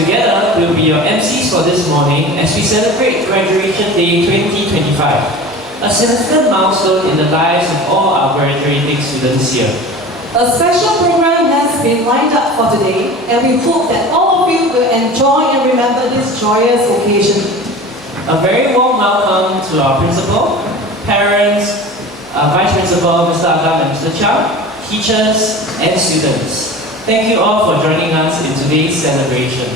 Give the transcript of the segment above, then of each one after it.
Together, we'll be your MCs for this morning as we celebrate Graduation Day 2025, a significant milestone in the lives of all our graduating students here. A special program has been lined up for today, and we hope that all of you will enjoy and remember this joyous occasion. A very warm welcome to our principal, parents, Vice Principal Mr. Adam and Mr. Chow, teachers and students. Thank you all for joining us in today's celebration.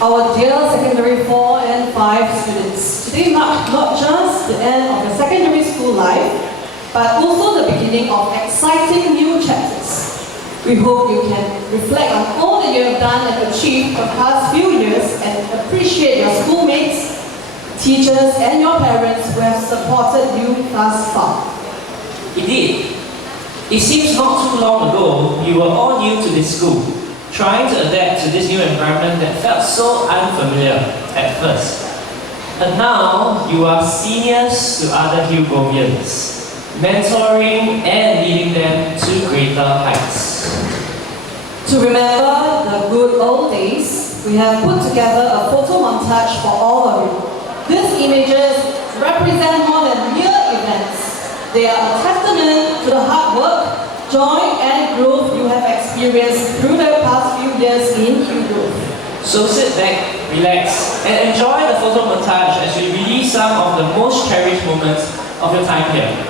Our dear Secondary 4 and 5 students, today marks not just the end of your secondary school life, but also the beginning of exciting new chapters. We hope you can reflect on all that you have done and achieved the past few years and appreciate your schoolmates, teachers and your parents who have supported you thus far. Indeed, it seems not too long ago you were all new to this school, trying to adapt to this new environment that felt so unfamiliar at first. But now you are seniors to other Hillgrovians, mentoring and leading them to greater heights. To remember the good old days, we have put together a photo montage for all of you. These images represent more than mere events. They are a testament to the hard work, joy and growth you have experienced through the past few years in Hillgrove. So sit back, relax, and enjoy the photo montage as we release some of the most cherished moments of your time here.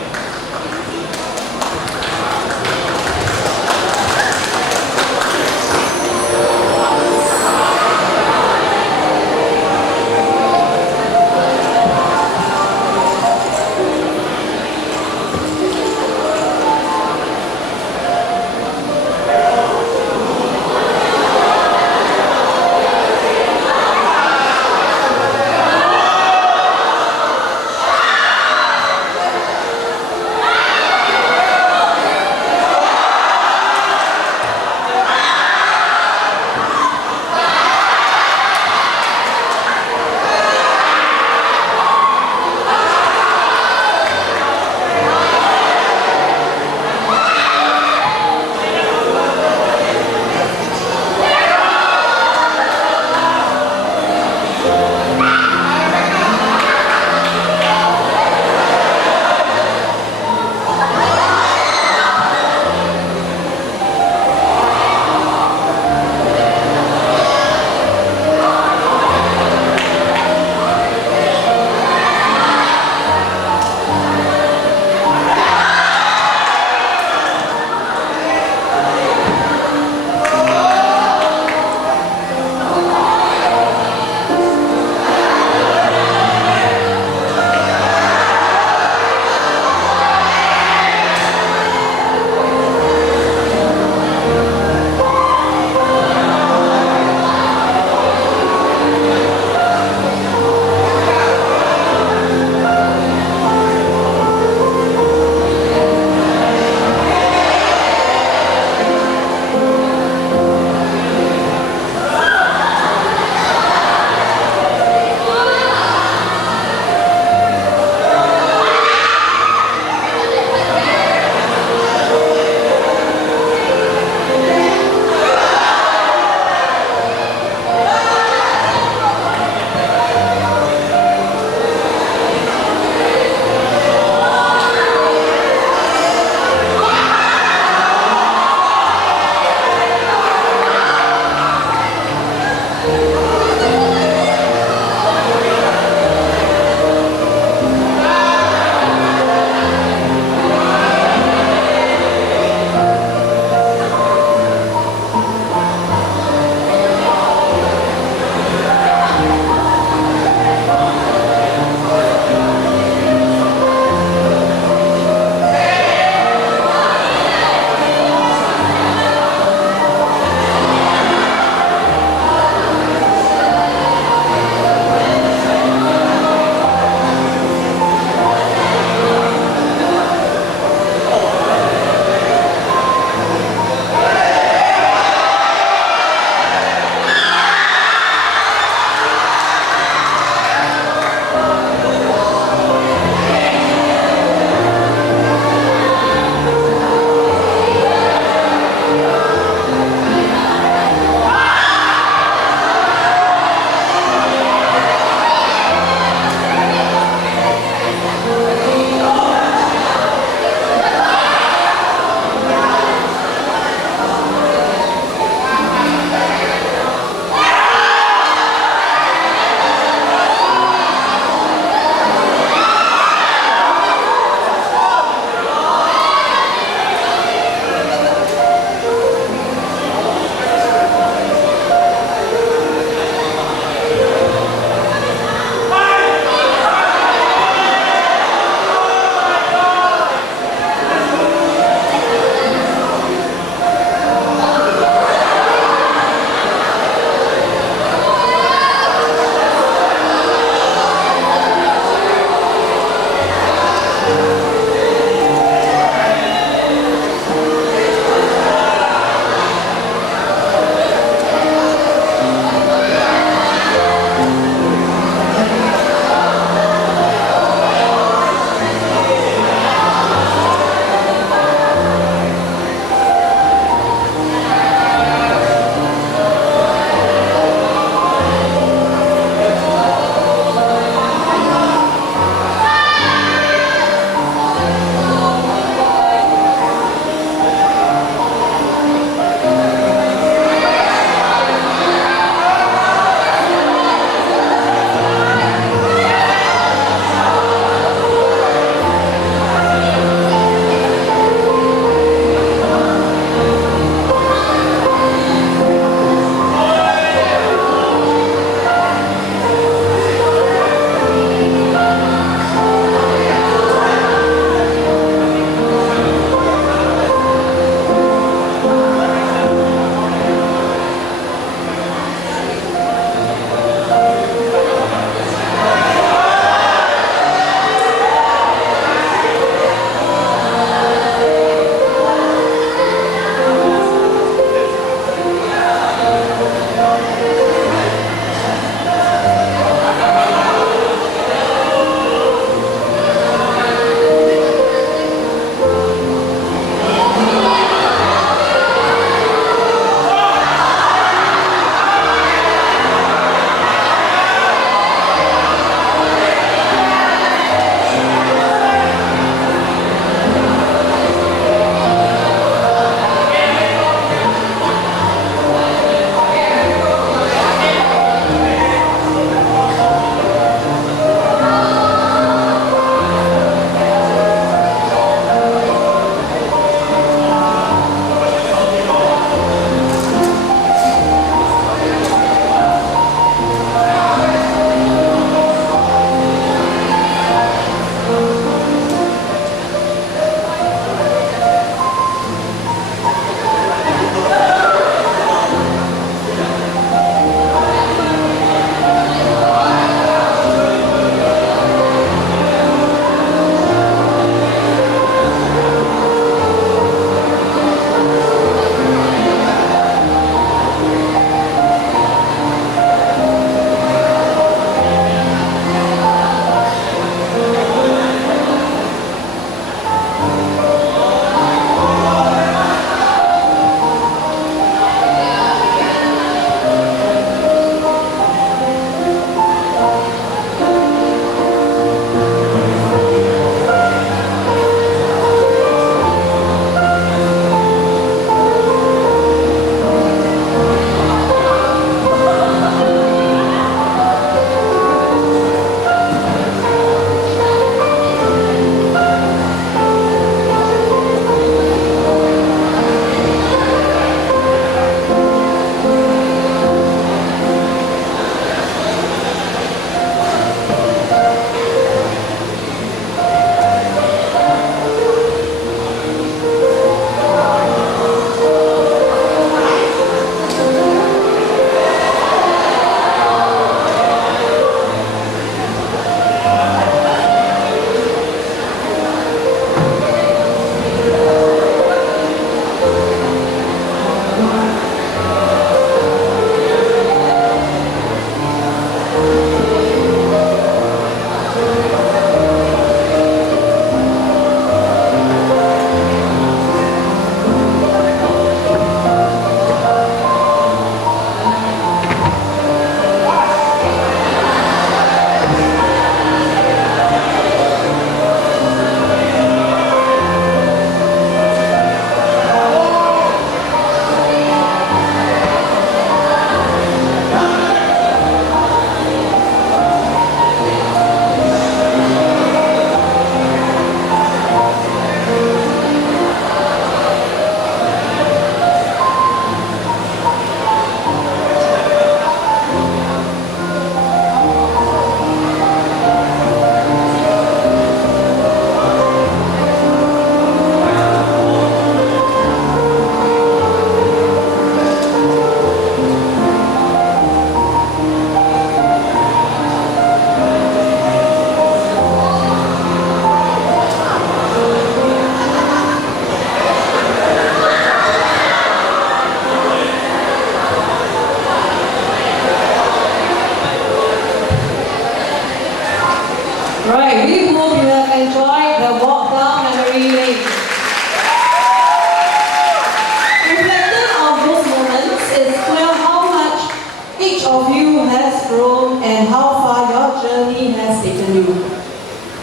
each of you has grown and how far your journey has taken you.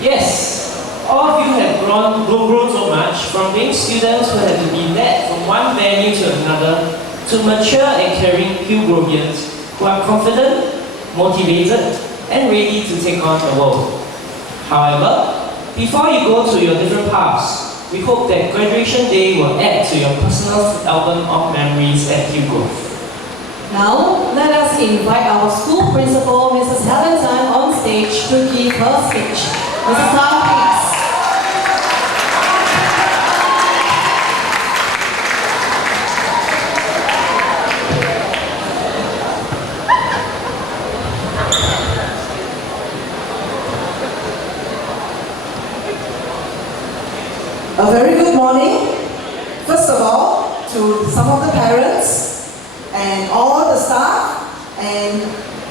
Yes, all of you have grown so much from being students who had to be led from one venue to another to mature and caring Hillgrovians who are confident, motivated, and ready to take on the world. However, before you go to your different paths, we hope that graduation day will add to your personal album of memories at Hillgrove. Now, let us invite our school principal, Mrs. Helen Tan, on stage to give her speech. Mrs. Tan, please. A very good morning. First of all, to some of the parents and all the staff and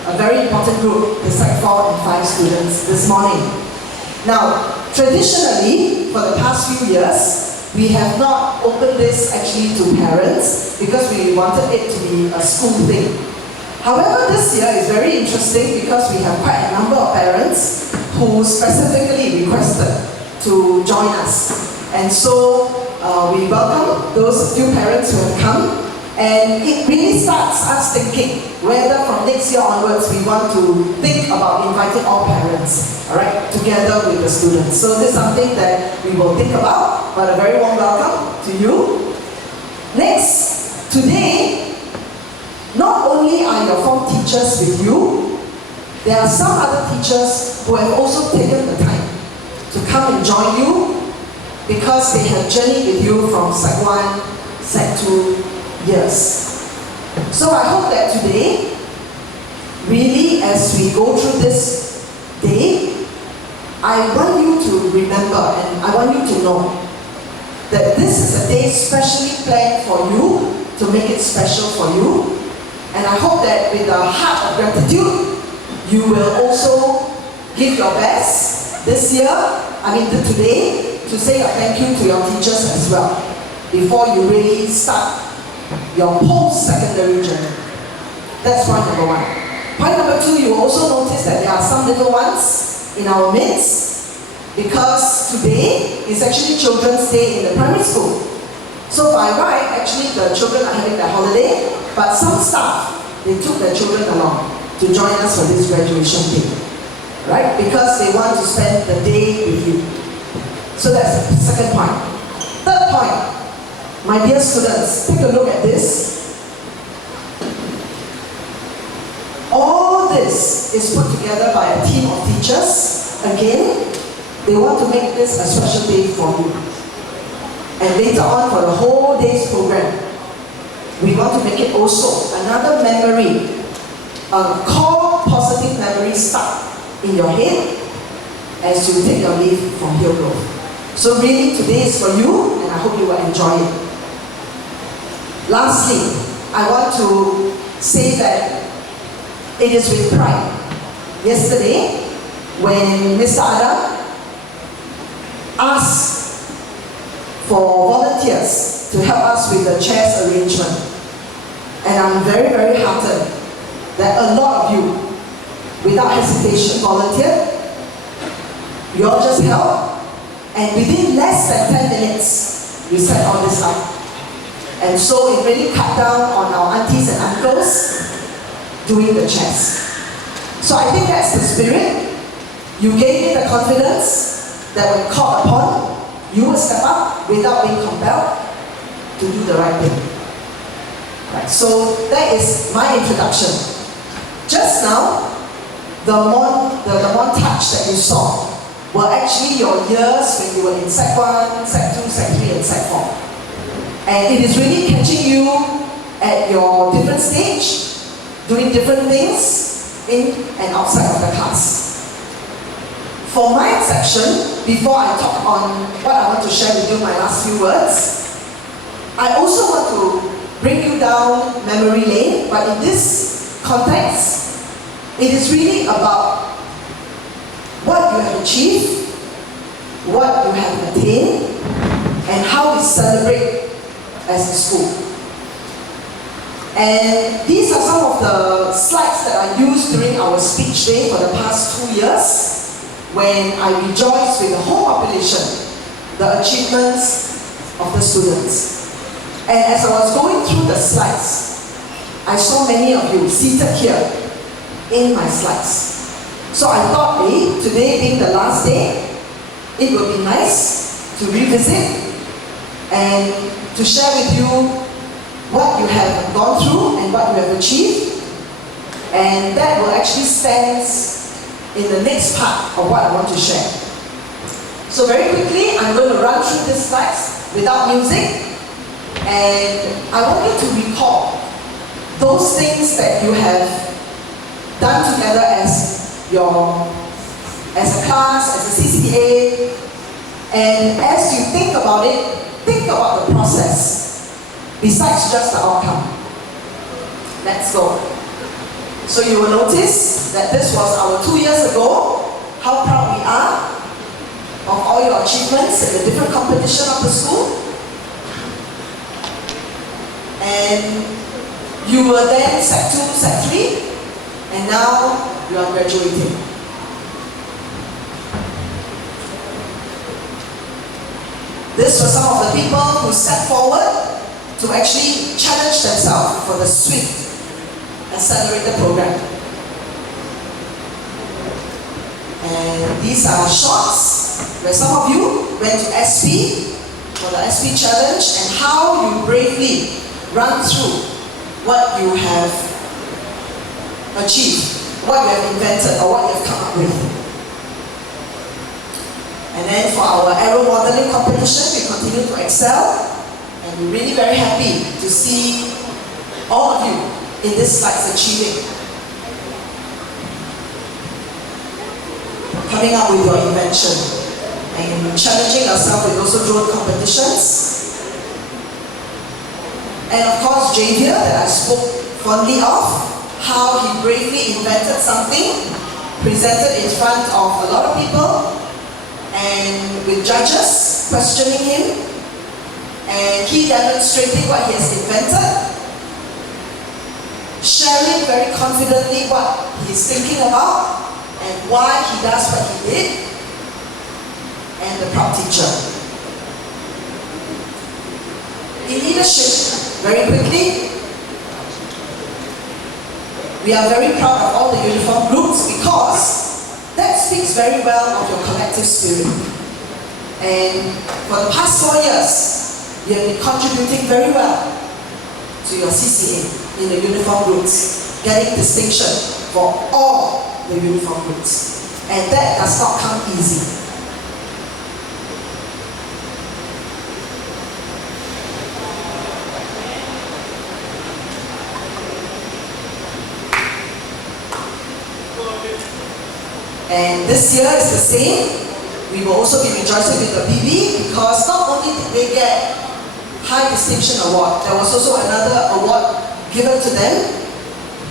a very important group, the Sec 4 and 5 students this morning. Now, traditionally, for the past few years, we have not opened this actually to parents because we wanted it to be a school thing. However, this year is very interesting because we have quite a number of parents who specifically requested to join us. And so we welcome those few parents who have come, and it really starts us thinking whether from next year onwards we want to think about inviting all parents, all right, together with the students. So this is something that we will think about, but a very warm welcome to you. Next, today, not only are your form teachers with you, there are some other teachers who have also taken the time to come and join you because they have journeyed with you from Sec 1, Sec 2 years. So I hope that today, really as we go through this day, I want you to remember and I want you to know that this is a day specially planned for you, to make it special for you. And I hope that with a heart of gratitude, you will also give your best this year, today, to say a thank you to your teachers as well, before you really start your post-secondary journey. That's point number one. Point number two, you will also notice that there are some little ones in our midst, because today is actually Children's Day in the primary school. So by right, actually the children are having their holiday, but some staff, they took their children along to join us for this graduation day, right? Because they want to spend the day with you. So that's the second point. Third point, my dear students, take a look at this. All this is put together by a team of teachers. Again, they want to make this a special day for you. And later on, for the whole day's program, we want to make it also another memory, a core positive memory stuck in your head as you take your leave from Hillgrove. So really, today is for you, and I hope you will enjoy it. Lastly, I want to say that it is with pride. Yesterday, when Mr. Adam asked for volunteers to help us with the chairs arrangement, and I'm very, very heartened that a lot of you, without hesitation, volunteered. You all just helped. And within less than 10 minutes, we set all this up. And so it really cut down on our aunties and uncles doing the chairs. So I think that's the spirit. You gave me the confidence that when called upon, you will step up without being compelled to do the right thing. Right, so that is my introduction. Just now, the montage that you saw were actually your years when you were in Sec 1, Sec 2, Sec 3, and Sec 4. And it is really catching you at your different stage, doing different things in and outside of the class. For my section, before I talk on what I want to share with you, my last few words, I also want to bring you down memory lane, but in this context, it is really about what you have achieved, what you have attained, and how we celebrate as a school. And these are some of the slides that I used during our speech day for the past 2 years, when I rejoiced with the whole population, the achievements of the students. And as I was going through the slides, I saw many of you seated here in my slides. So I thought, today being the last day, it would be nice to revisit and to share with you what you have gone through and what you have achieved. And that will actually stand in the next part of what I want to share. So very quickly, I'm going to run through these slides without music. And I want you to recall those things that you have done together as a class, as a CCA. And as you think about it, think about the process, besides just the outcome. Let's go. So you will notice that this was our 2 years ago, how proud we are of all your achievements in the different competition of the school. And you were then Sec 2, Sec 3, and now you are graduating. This were some of the people who stepped forward to actually challenge themselves for the SWIFT accelerated program. And these are shots where some of you went to SP for the SP challenge, and how you bravely run through what you have achieved, what you have invented, or what you have come up with. And then for our aero modeling competition, we continue to excel, and we're really very happy to see all of you in this slides achieving, coming up with your invention, and challenging yourself with also drone competitions. And of course, Javier, that I spoke fondly of, how he bravely invented something, presented in front of a lot of people, and with judges questioning him, and he demonstrating what he has invented, sharing very confidently what he's thinking about and why he does what he did, and the proud teacher. In leadership, very quickly, we are very proud of all the uniform groups, because that speaks very well of your collective spirit. And for the past 4 years, you have been contributing very well to your CCA in the uniform groups, getting distinction for all the uniform groups. And that does not come easy. And this year is the same. We will also be rejoicing with the PB, because not only did they get High Distinction Award, there was also another award given to them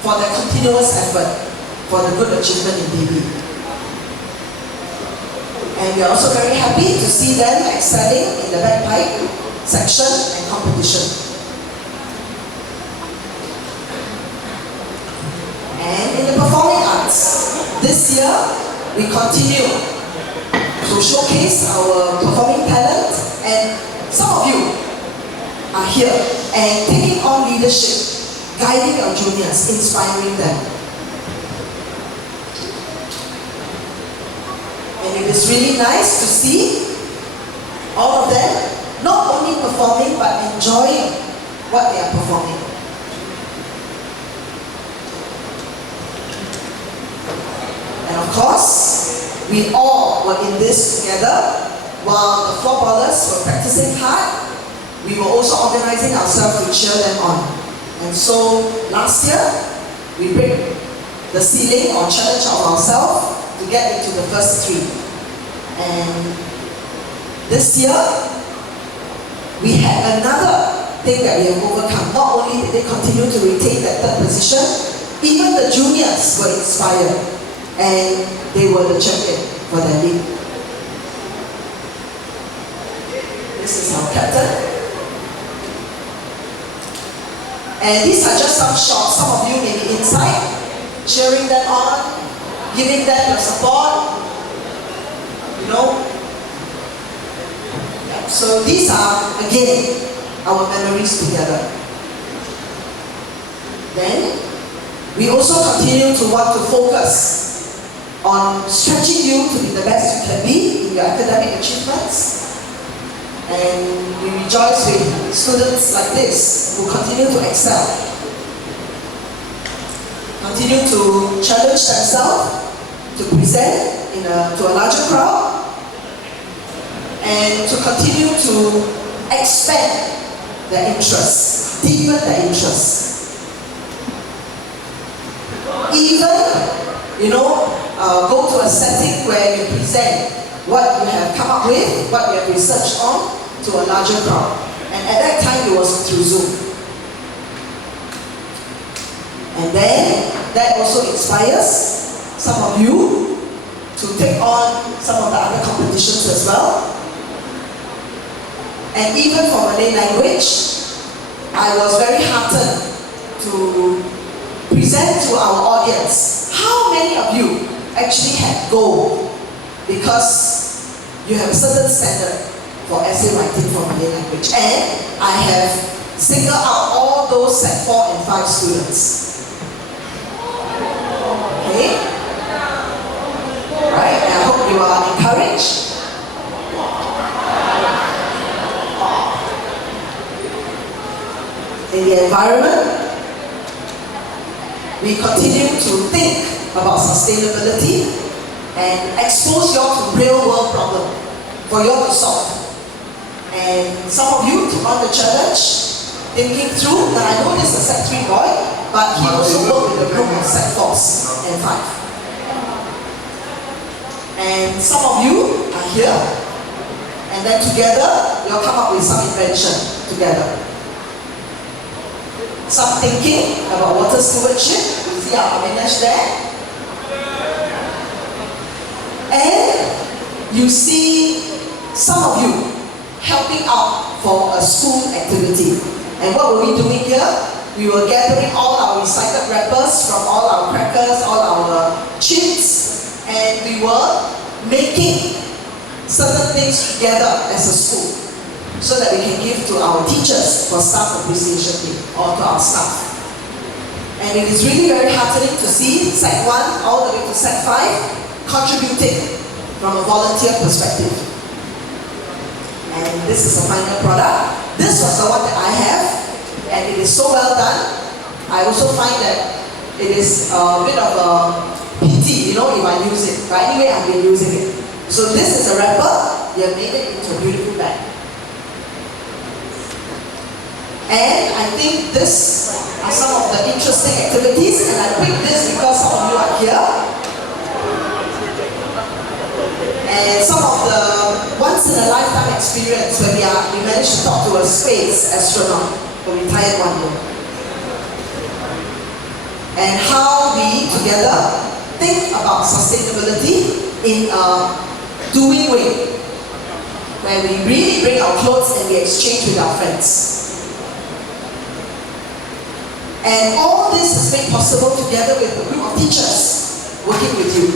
for their continuous effort for the good achievement in PB. And we are also very happy to see them excelling in the bagpipe section and competition. And in the performing arts, this year we continue to showcase our performing talent, and some of you are here and taking on leadership, guiding your juniors, inspiring them. And it is really nice to see all of them not only performing but enjoying what they are performing. And of course, we all were in this together. While the floorballers were practicing hard, we were also organizing ourselves to cheer them on. And so last year, we break the ceiling or challenge of ourselves to get into the first 3. And this year, we had another thing that we have overcome. Not only did they continue to retain that 3rd position, even the juniors were inspired, and they were the champion for their league. This is our captain. And these are just some shots. Some of you may be inside. cheering them on, giving them your support, you know. Yeah. So these are, again, our memories together. Then, we also continue to want to focus on stretching you to be the best you can be in your academic achievements. And we rejoice with students like this who continue to excel, continue to challenge themselves to present to a larger crowd, and to continue to expand their interests, deepen their interests. Even, go to a setting where you present what you have come up with, what you have researched on, to a larger crowd. And at that time, it was through Zoom. And then, that also inspires some of you to take on some of the other competitions as well. And even for Malay language, I was very heartened to present to our audience how many of you actually had gold because you have a certain standard for essay writing for Malay language. And I have singled out all those Set 4 and 5 students. Okay? Right? And I hope you are encouraged. In the environment, we continue to think about sustainability and expose you all to real world problems for you all to solve. And some of you took on the challenge, thinking through. Now I know this is a Set 3 boy, but he also worked with a group of Set 4s and 5. And some of you are here, and then together, you'll come up with some invention together. Some thinking about water stewardship. You see our Aminesh there. And you see some of you helping out for a school activity. And what were we doing here? We were gathering all our recycled wrappers from all our crackers, all our chips, and we were making certain things together as a school, so that we can give to our teachers for Staff Appreciation Day, or to our staff. And it is really very heartening to see Set 1 all the way to Set 5 contributing from a volunteer perspective. And this is a final product. This was the one that I have, and it is so well done. I also find that it is a bit of a pity, if I use it. But anyway, I've been using it. So this is a wrapper. We have made it into a beautiful bag. And I think this are some of the interesting activities, and I picked this because some of you are here. And some of the once-in-a-lifetime experience when we managed to talk to a space astronaut, a retired one year. And how we together think about sustainability in a doing way, where we really bring our clothes and we exchange with our friends. And all this is made possible together with a group of teachers working with you.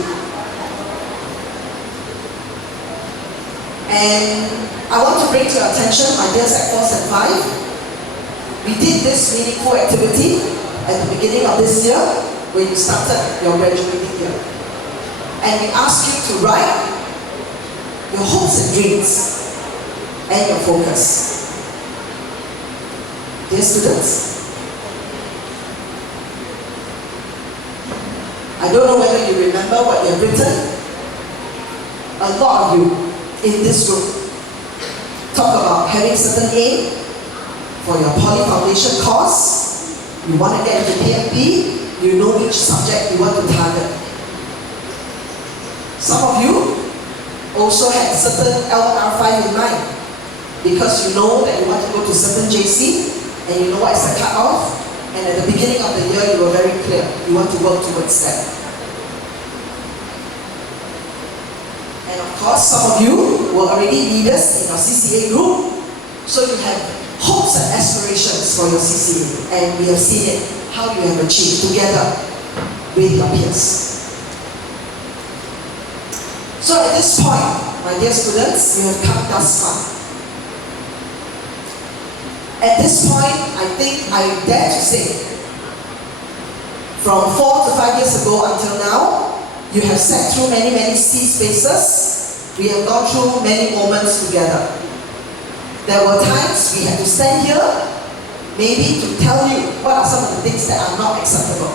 And I want to bring to your attention, my dear Set 4s and 5, we did this meaningful activity at the beginning of this year when you started your graduating year. And we asked you to write your hopes and dreams and your focus. Dear students, I don't know whether you remember what you have written. A lot of you in this room talk about having certain aim for your Poly Foundation course. You want to get into PMP, you know which subject you want to target. Some of you also had certain L1R5 in mind because you know that you want to go to certain JC and you know what is the cutoff. And at the beginning of the year, you were very clear. You want to work towards that. And of course, some of you were already leaders in your CCA group. So you have hopes and aspirations for your CCA. And we have seen it, how you have achieved together. with your peers. So at this point, my dear students, you have come thus far. At this point, I think I dare to say, from 4 to 5 years ago until now, you have sat through many sea spaces. We have gone through many moments together. There were times we had to stand here, maybe to tell you what are some of the things that are not acceptable.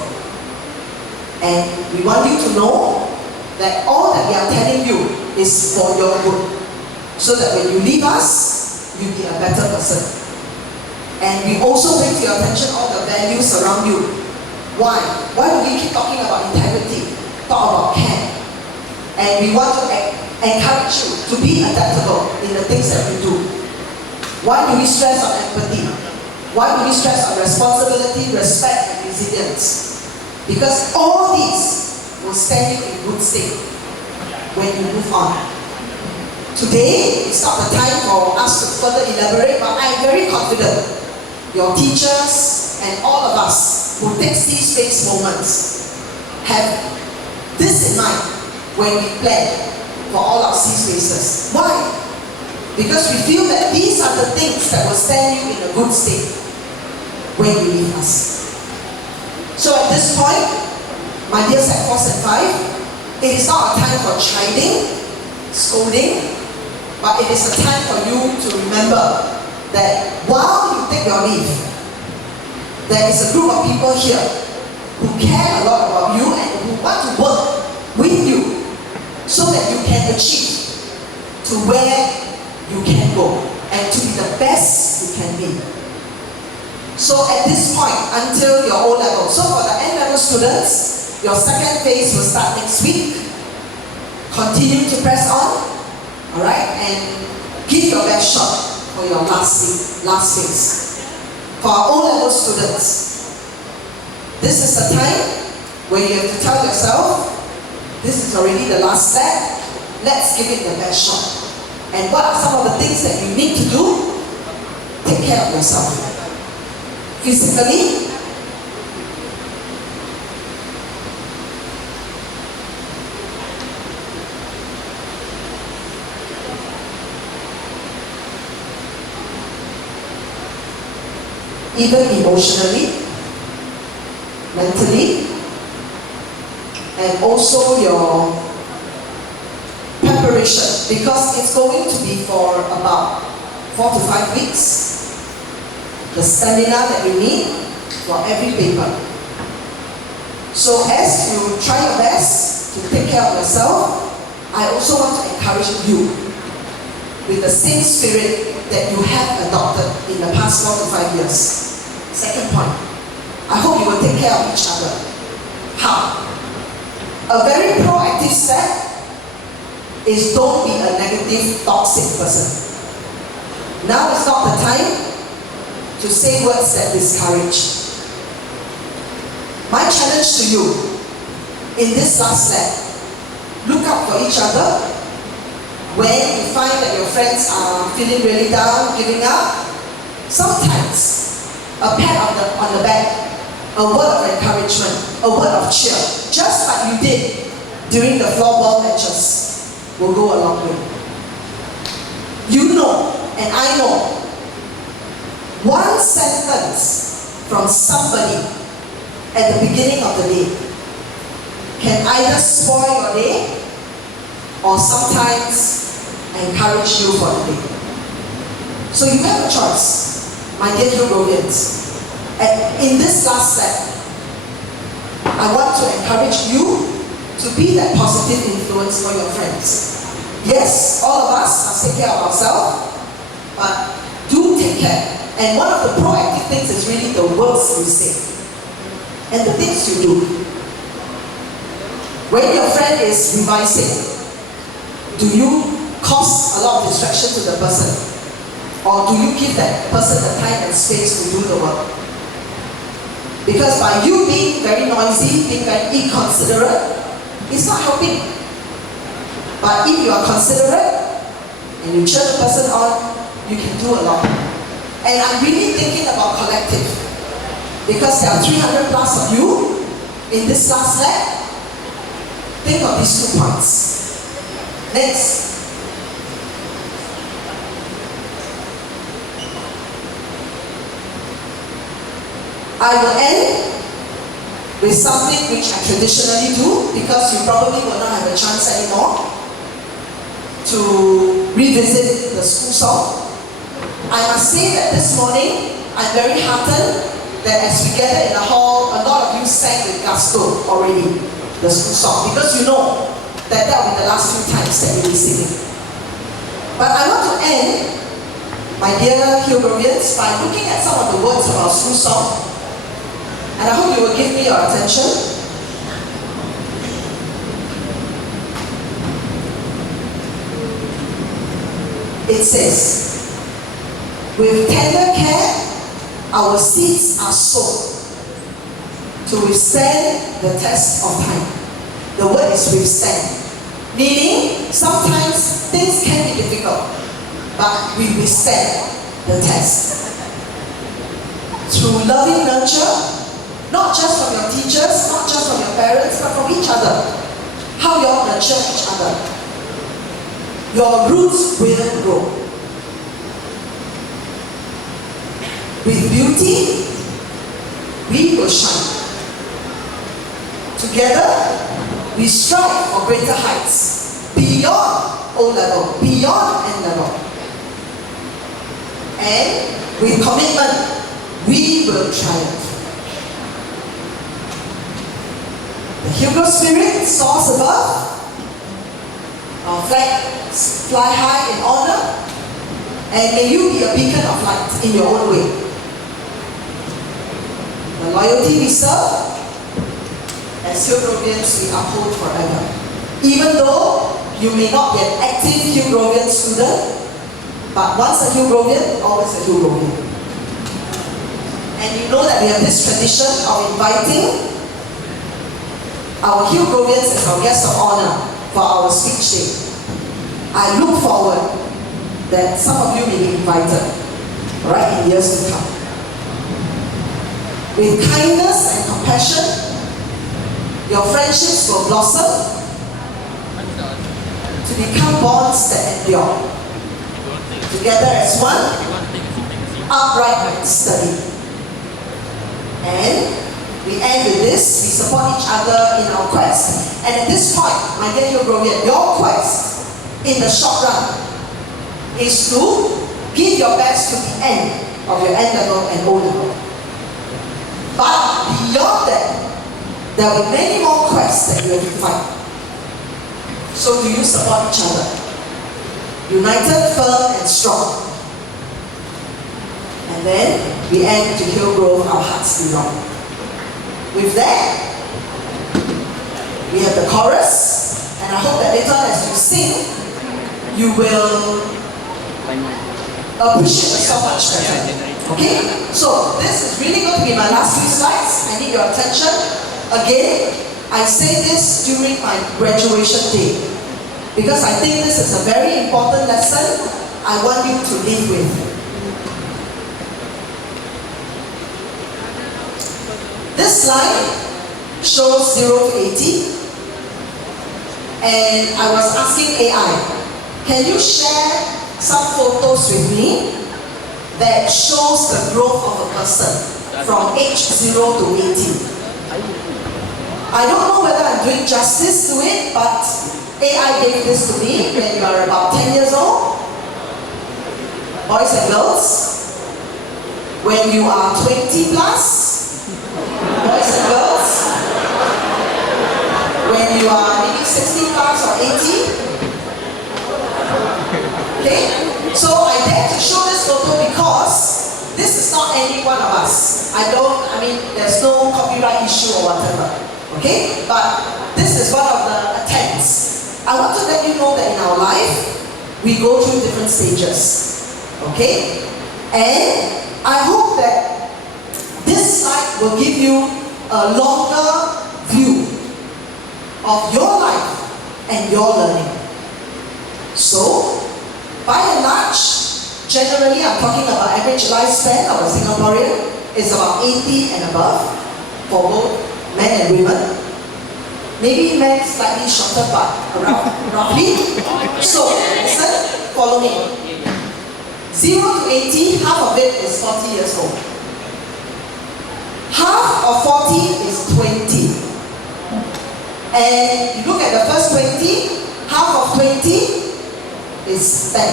And we want you to know that all that we are telling you is for your good, so that when you leave us, you'll be a better person. And we also bring to your attention all the values around you. Why? Why do we keep talking about integrity, talk about care? And we want to encourage you to be adaptable in the things that we do. Why do we stress on empathy? Why do we stress on responsibility, respect, and resilience? Because all these will stand you in good state when you move on. Today, it's not the time for us to further elaborate, but I'm very confident your teachers and all of us who take these space moments have this in mind when we plan for all our C spaces. Why? Because we feel that these are the things that will stand you in a good state when you leave us. So at this point, my dear Sec 4 and 5, it is not a time for chiding, scolding, but it is a time for you to remember that while you take your leave, there is a group of people here who care a lot about you and who want to work with you so that you can achieve to where you can go and to be the best you can be. So at this point, until your O-level, so for the N-level students, your second phase will start next week. Continue to press on, alright, and give your best shot for your last phase. For our O-level students, this is the time where you have to tell yourself, this is already the last step, let's give it the best shot. And what are some of the things that you need to do? Take care of yourself. Physically, even emotionally, mentally, and also your preparation, because it's going to be for about 4 to 5 weeks. The stamina that you need for every paper. So as you try your best to take care of yourself, I also want to encourage you with the same spirit that you have adopted in the past 4 to 5 years. Second point, I hope you will take care of each other. How? A very proactive step is don't be a negative, toxic person. Now is not the time to say words that discourage. My challenge to you in this last step, look out for each other. When you find that your friends are feeling really down, giving up, sometimes a pat on the back, a word of encouragement, a word of cheer, just like you did during the floorball matches, will go a long way. You know, and I know, one sentence from somebody at the beginning of the day can either spoil your day or sometimes encourage you for the day. So you have a choice, my dear Hillgrovians. In this last step, I want to encourage you to be that positive influence for your friends. Yes, all of us must take care of ourselves, but do take care. And one of the proactive things is really the words you say and the things you do. When your friend is revising, do you cause a lot of distraction to the person? Or do you give that person the time and space to do the work? Because by you being very noisy, being very inconsiderate, it's not helping. But if you are considerate and you cheer the person on, you can do a lot. And I'm really thinking about collective, because there are 300 plus of you, in this last lap, think of these 2 points. Next. I will end with something which I traditionally do, because you probably will not have a chance anymore to revisit the school song. I must say that this morning, I'm very heartened that as we gather in the hall, a lot of you sang with gusto already, the school song, because you know that will be the last few times that you'll be singing. But I want to end, my dear Hillgrovians, by looking at some of the words of our school song. And I hope you will give me your attention. It says, with tender care, our seeds are sown to withstand the test of time. The word is withstand, meaning sometimes things can be difficult, but we withstand the test. Through loving nurture, not just from your teachers, not just from your parents, but from each other. How you all nurture each other. Your roots will grow. With beauty, we will shine. Together, we strive for greater heights, beyond O level, beyond N level. And with commitment, we will triumph. The Hillgrove spirit soars above. Our flags fly high in honor. And may you be a beacon of light in your own way. The loyalty we serve, as Hillgrovians we uphold forever. Even though you may not be an active Hillgrovian student, but once a Hillgrovian, always a Hillgrovian. And you know that we have this tradition of inviting our Hillgrovians as our guests of honor for our speech day. I look forward that some of you may be invited, right, in years to come. With kindness and compassion, your friendships will blossom to become bonds that endure. Together as one, upright and steady. And we end with this, we support each other in our quest. And at this point, my dear Hillgrovian, your quest in the short run is to give your best to the end of your N level and O level. But beyond that, there will be many more quests that you have to fight. So do you support each other? United, firm, and strong. And then we end to Hillgrove, our hearts belong. With that, we have the chorus, and I hope that later as you sing, you will appreciate it so much better. Okay? So this is really going to be my last few slides. I need your attention. Again, I say this during my graduation day, because I think this is a very important lesson I want you to live with. This slide shows 0 to 80, and I was asking AI, can you share some photos with me that shows the growth of a person from age 0 to 18? I don't know whether I'm doing justice to it, but AI gave this to me when you are about 10 years old. Boys and girls, when you are 20 plus, boys and girls, when you are maybe 60 plus or 80. Okay? So I dare to show this photo because this is not any one of us. There's no copyright issue or whatever. Okay? But this is one of the attempts. I want to let you know that in our life, we go through different stages. Okay? And I hope that this slide will give you a longer view of your life and your learning. So, by and large, generally I'm talking about average lifespan of a Singaporean is about 80 and above for both men and women. Maybe men slightly shorter, but around roughly. So, listen, follow me. 0 to 80, half of it is 40 years old. Half of 40 is 20. And you look at the first 20, half of 20 is 10.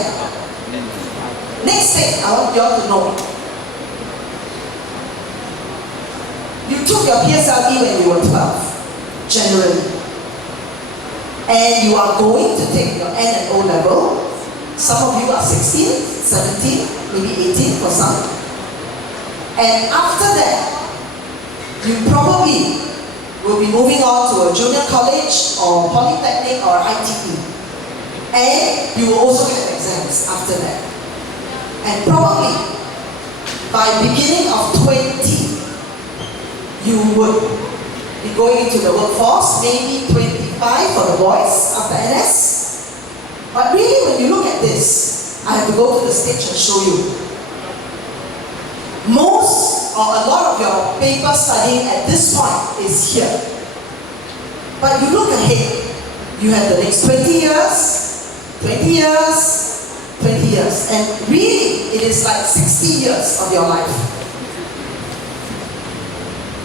Next thing I want you all to know. You took your PSLE when you were 12. Generally. And you are going to take your N and O level. Some of you are 16, 17, maybe 18 for some. And after that, you probably will be moving on to a junior college or polytechnic or ITE. And you will also have exams after that. And probably by beginning of 20, you would be going into the workforce, maybe 25 for the boys after NS. But really, when you look at this, I have to go to the stage and show you. Most or a lot of your paper studying at this point is here. But you look ahead, you have the next 20 years, 20 years, 20 years. And really, it is like 60 years of your life.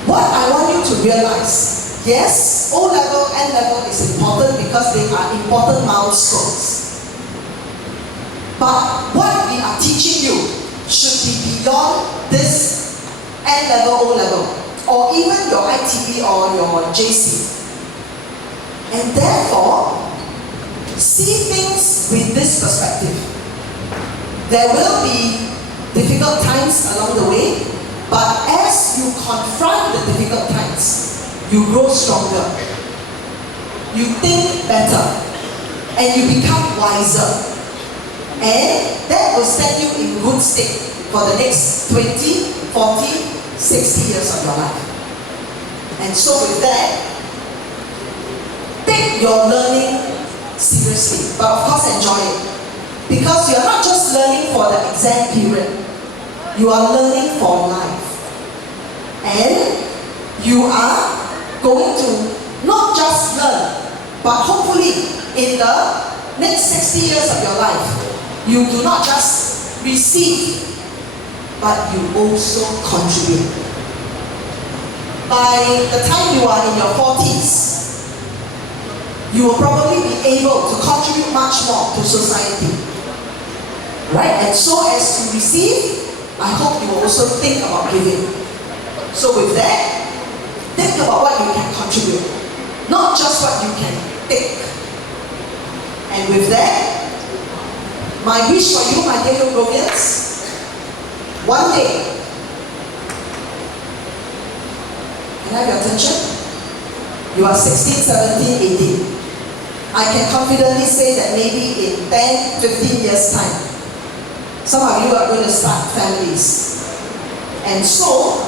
What I want you to realize, yes, O-level, N-level is important because they are important milestones. But what we are teaching you should be beyond this N-level, O-level, or even your ITB or your JC. And therefore, see things with this perspective. There will be difficult times along the way, but as you confront the difficult times, you grow stronger. You think better. And you become wiser. And that will set you in good state for the next 20, 40, 60 years of your life. And so with that, take your learning seriously, but of course enjoy it. Because you are not just learning for the exam period. You are learning for life. And you are going to not just learn, but hopefully in the next 60 years of your life, you do not just receive, but you also contribute. By the time you are in your 40s, you will probably be able to contribute much more to society. Right? And so as you receive, I hope you will also think about giving. So with that, think about what you can contribute, not just what you can take. And with that, my wish for you, my dear Hillgrovians, one day, can I have your attention? You are 16, 17, 18. I can confidently say that maybe in 10, 15 years' time, some of you are going to start families. And so,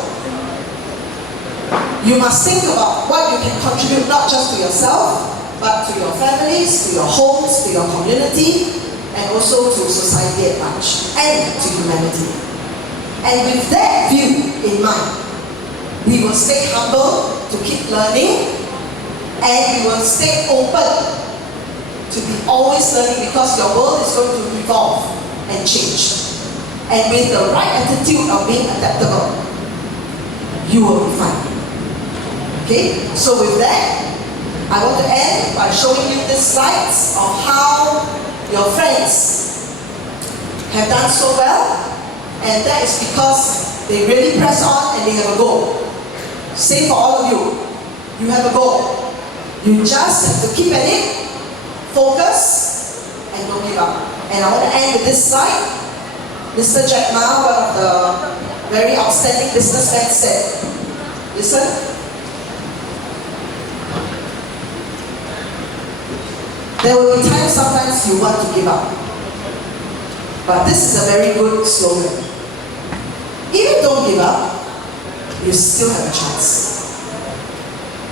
you must think about what you can contribute not just to yourself, but to your families, to your homes, to your community, and also to society at large, and to humanity. And with that view in mind, we will stay humble to keep learning, and we will stay open to be always learning because your world is going to evolve and change. And with the right attitude of being adaptable, you will be fine. Okay? So with that, I want to end by showing you these slides of how your friends have done so well, and that is because they really press on and they have a goal. Same for all of you. You have a goal. You just have to keep at it, focus, and don't give up. And I want to end with this slide. Mr. Jack Ma, one of the very outstanding businessmen, said, listen, there will be times sometimes you want to give up. But this is a very good slogan. If you don't give up, you still have a chance.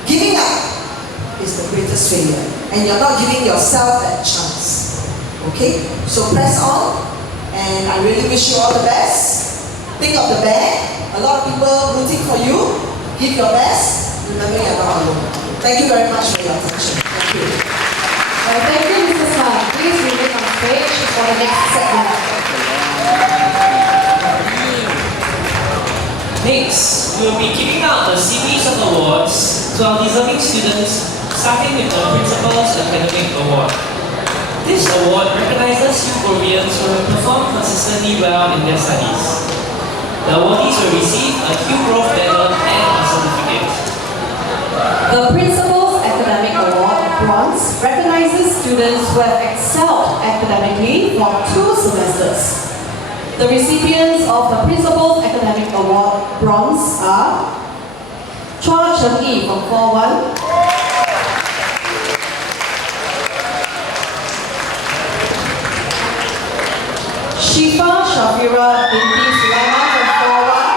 Giving up is the greatest failure. And you're not giving yourself that chance. Okay? So press on. And I really wish you all the best. Think of the bag. A lot of people rooting for you. Give your best. remember you're not alone. Thank you very much for your attention. Thank you. Thank you, Mrs. Han. Please remain on stage for the next segment. Next, we will be giving out a series of awards to our deserving students, starting with the Principal's Academic Award. This award recognizes Hillgrovians who have performed consistently well in their studies. The awardees will receive a Hillgrove medal and a certificate. The Principal's Academic Award, Bronze, recognizes students who have excelled academically for 2 semesters. The recipients of the Principal's Academic Award, Bronze, are Chua Cheng Yi from 4-1, Shifa Shafira binti Sulaiman from 4-1,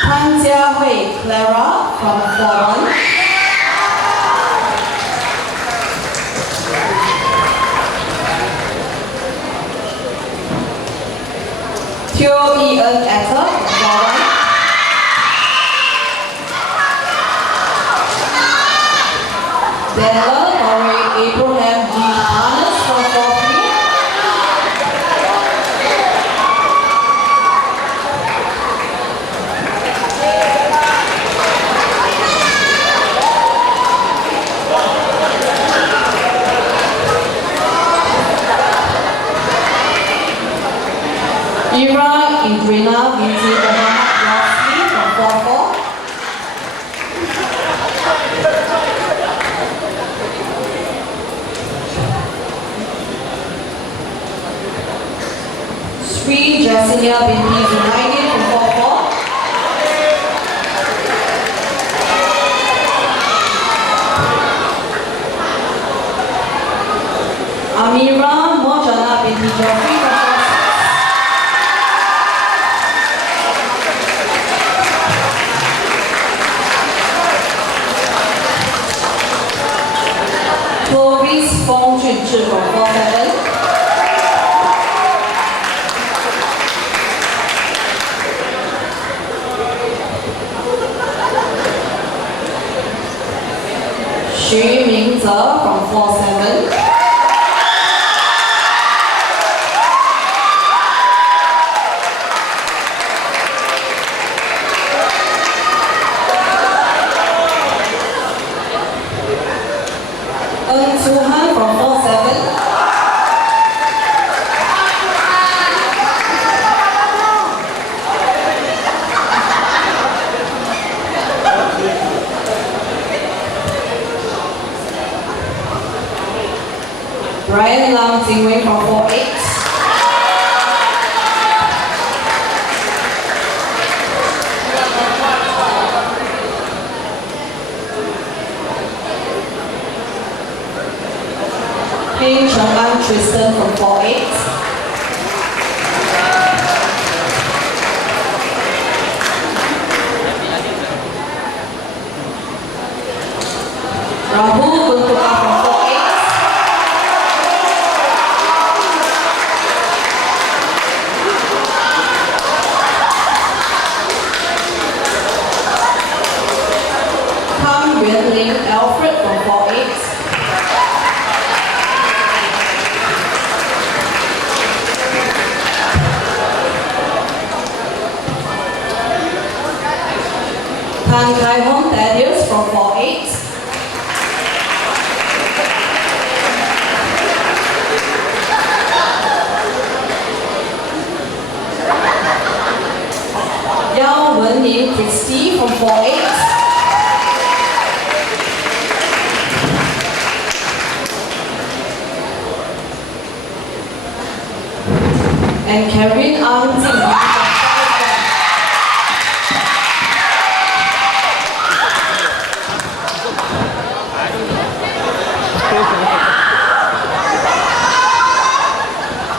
Tan Jiahui Clara from 4-1, Teo Ian Etta from 4-1, Della Lori Abraham G. Hannes from 4-3, Ira Idrina binti Muhammad Rasmi from 4-4, Sri Jasinia binti Zunaidi from 4-4, Amira Mojana binti Jafri from 4-6, Clovis Fong Junchi from 4-7, Xu Mingze from 4-7, Ng Suhan from 4-7, Brian Lam Jingwei from 4-8, Heng Cheng-An Tristan from 4-8, Rahul Guntuka from 4-8, Kam Yuanling Alfred from 4-8, Tan Kai Hong Thaddeus from 4-8, Yao Wen-Ning Christie from 4-8, and Kevin Ang Jing from 5-1.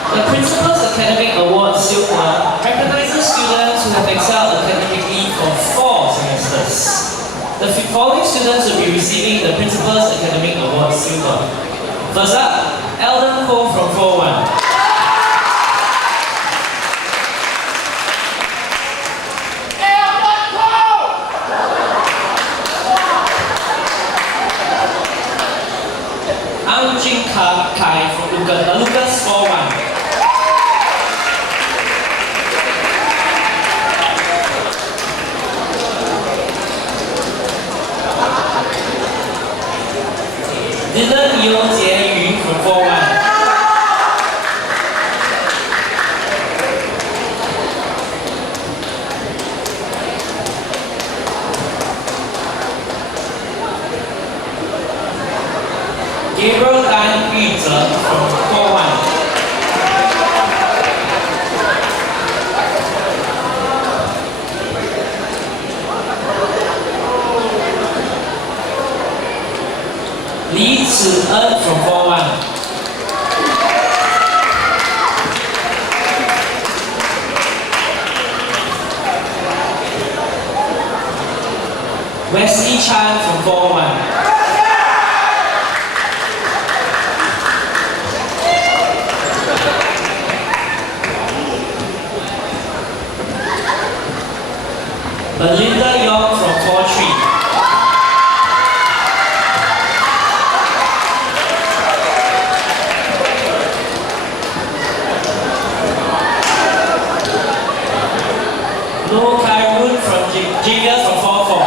The Principal's Academic Award Silver recognizes students who have excelled academically for 4 semesters. The following students will be receiving the Principal's Academic Award Silver. First up, Eldon Ho from 4-1. Kai from Lucas 4-1. Dylan Yu Jie Yu from 4-1. Gabriel Dan Yu Zhe from 4-1. Li Zi-en from 4-1. Wesley Chan from 4-1. Belinda Yong from 4-3. Lo Kai-Run from Jigga from 4-4.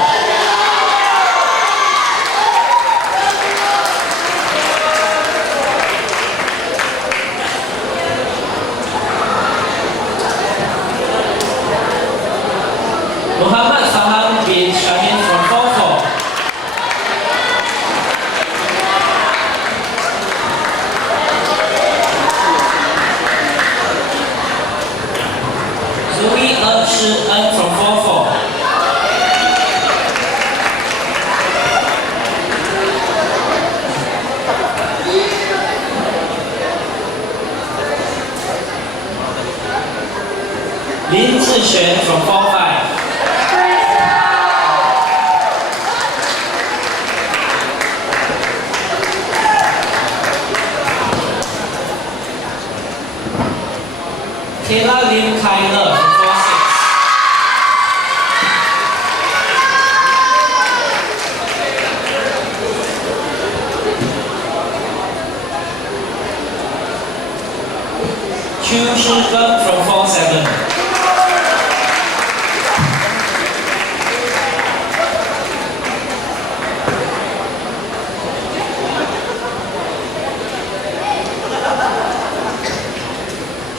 Muhammad Faham bin Shamil from 4-4. Zoe Shi-en from 4-4. Lin Zixuan from 4-5. Kayla Lim Kai-le from 4-6. Chu Shi-gen from 4-7.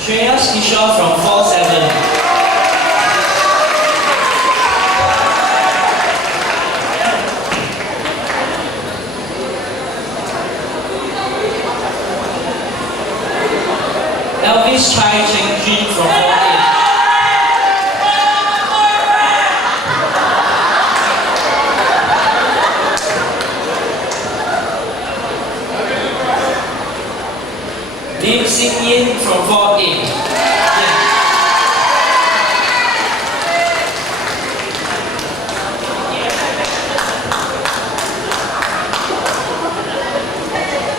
Shreyas Kishore from 4-7. Elvis Chai Cheng Jin from 4-8. Lim Xin Yin from 4-8.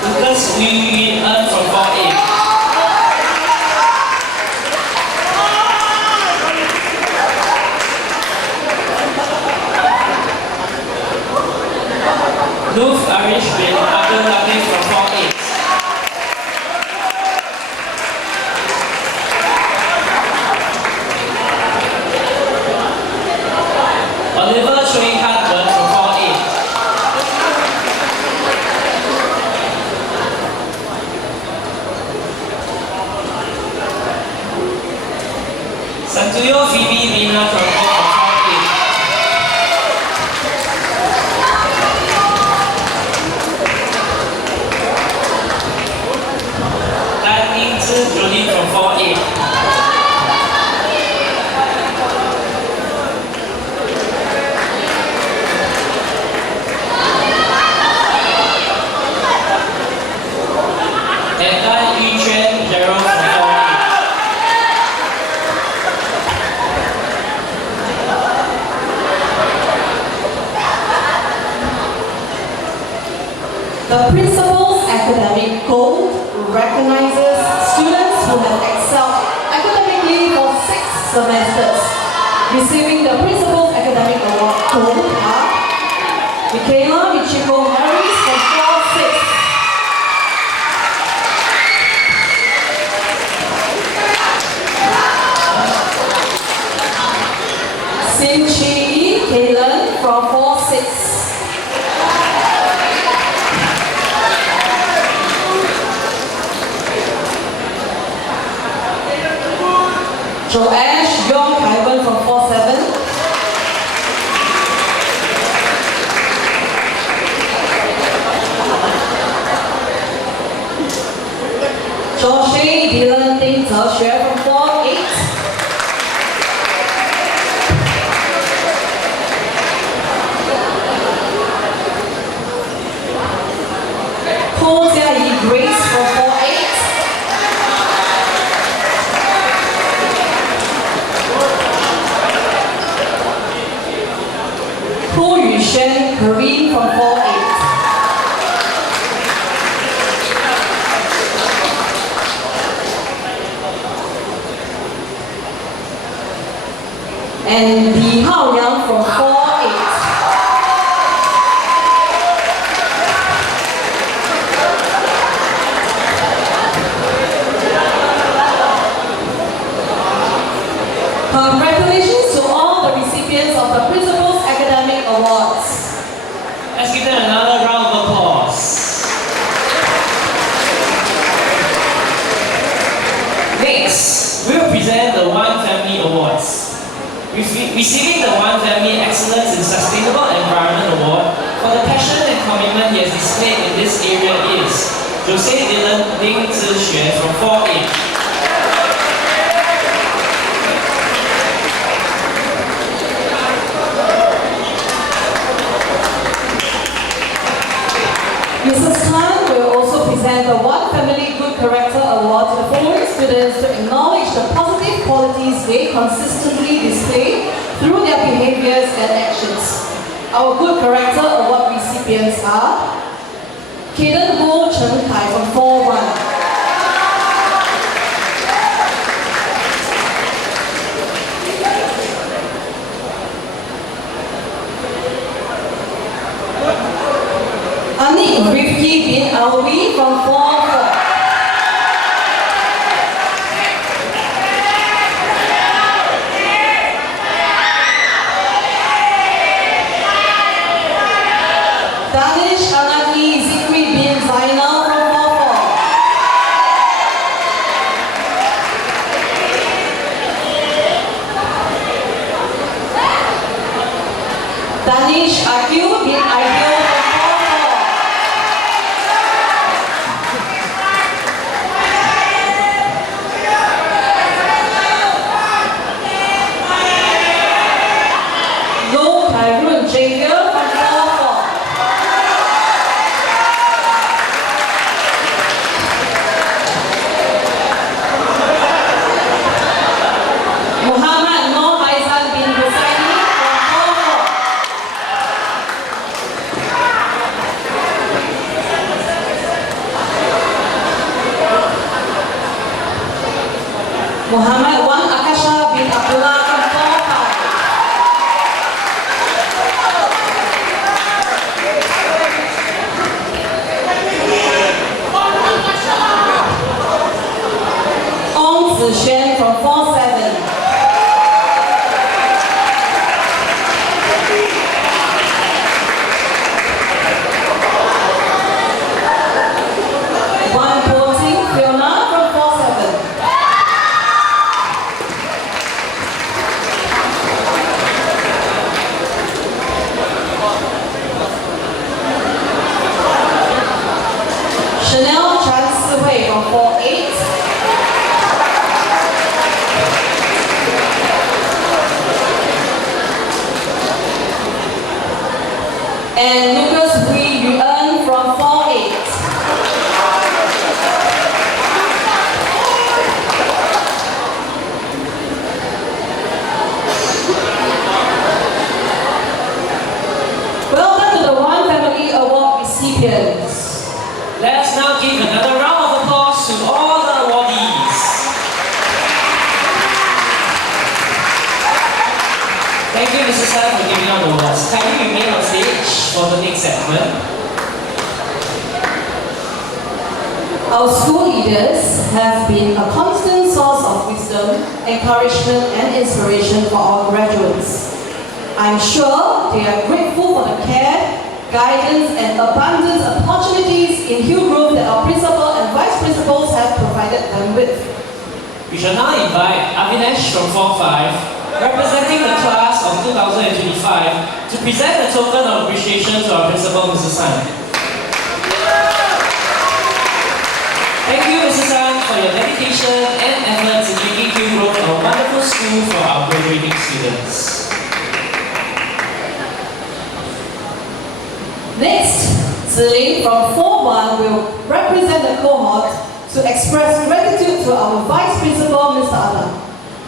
Lucas Yu Yun from 4-8. Luf Arish bin Abdul Latif from 4-8. Oliver Chui Han-wen from 4-8. Santuyo Phoebe Lina from 4-8. Dan Ying-Zhi Julie from 4-8. And Dan Yuquan Gerald from 4-8. The Principal's Academic Code recognizes students who have excelled academically for 6 semesters. Receiving the Principal's Academic Award Code are Michaela Michiko Harris from 4-6. Joash Yong Kaiwan from 4-7. Joshua Dylan Ding Zexue from 4-8. Ho Jiayi Grace from 4-8. Hu Yushen Kareem from 4-8. And Li Hao Yang from 4-8. Congratulations to all the recipients of the Principal's Academic Awards. Let's give them another round of applause. Next, we'll present the One Family Awards. Receiving the One Family Excellence in Sustainable Environment Award for the passion and commitment he has displayed in this area is Jose Dylan Ding Zexue from 4-8. Mrs. Tan will also present the One Family Good Character Award to the following students to acknowledge the positive qualities they consistently display through their behaviors and actions. Our Good Character Award recipients are Kaden Ho Chen Kai from 4-1. Anik Rifki bin Alwi from 4-4. Danish Anaki Zikri bin Zainal from 4-4. Danish Akil bin Aidil from 4-4. Muhammad Wan Akasha bin Abdullah from 4-5. Ong Zixuan from 4-7. Wan Po Ting Fiona from 4-7. Chanel Chan Sihui from 4-8. And Lucas Hui Yuan from 4-8. Well done to the One Family Award recipients. Let us now give another round of applause to all the awardees. Thank you, Mrs. Tan, for giving out the awards. Kindly remain on stage for the next segment. Our school leaders have been a constant source of wisdom, encouragement, and inspiration for our graduates. I'm sure they are grateful for the care, guidance, and abundant opportunities in Hillgrove that our principal and vice principals have provided them with. We shall now invite Avinesh from Form 5, representing the class of 2025, to present a token of appreciation to our principal, Mrs. San. Thank you, Mrs. San, for your dedication and efforts in making Hillgrove a wonderful school for our graduating students. Next, Ziling from Form 1 will represent the cohort to express gratitude to our Vice Principal, Mr. Adam.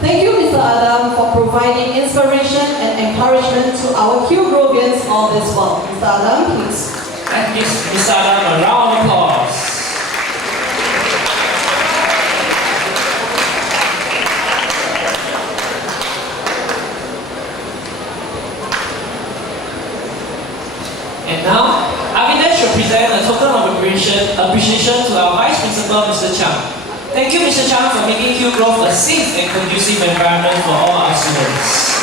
Thank you, Mr. Adam, for providing inspiration and encouragement to our Hillgrovians all this while. Mr. Adam, please. And give Mr. Adam a round of applause. And now, Avinesh will present a token of appreciation to our Vice Principal, Mr. Chang. Thank you, Mr. Chang, for making Hillgrove a safe and conducive environment for all our students.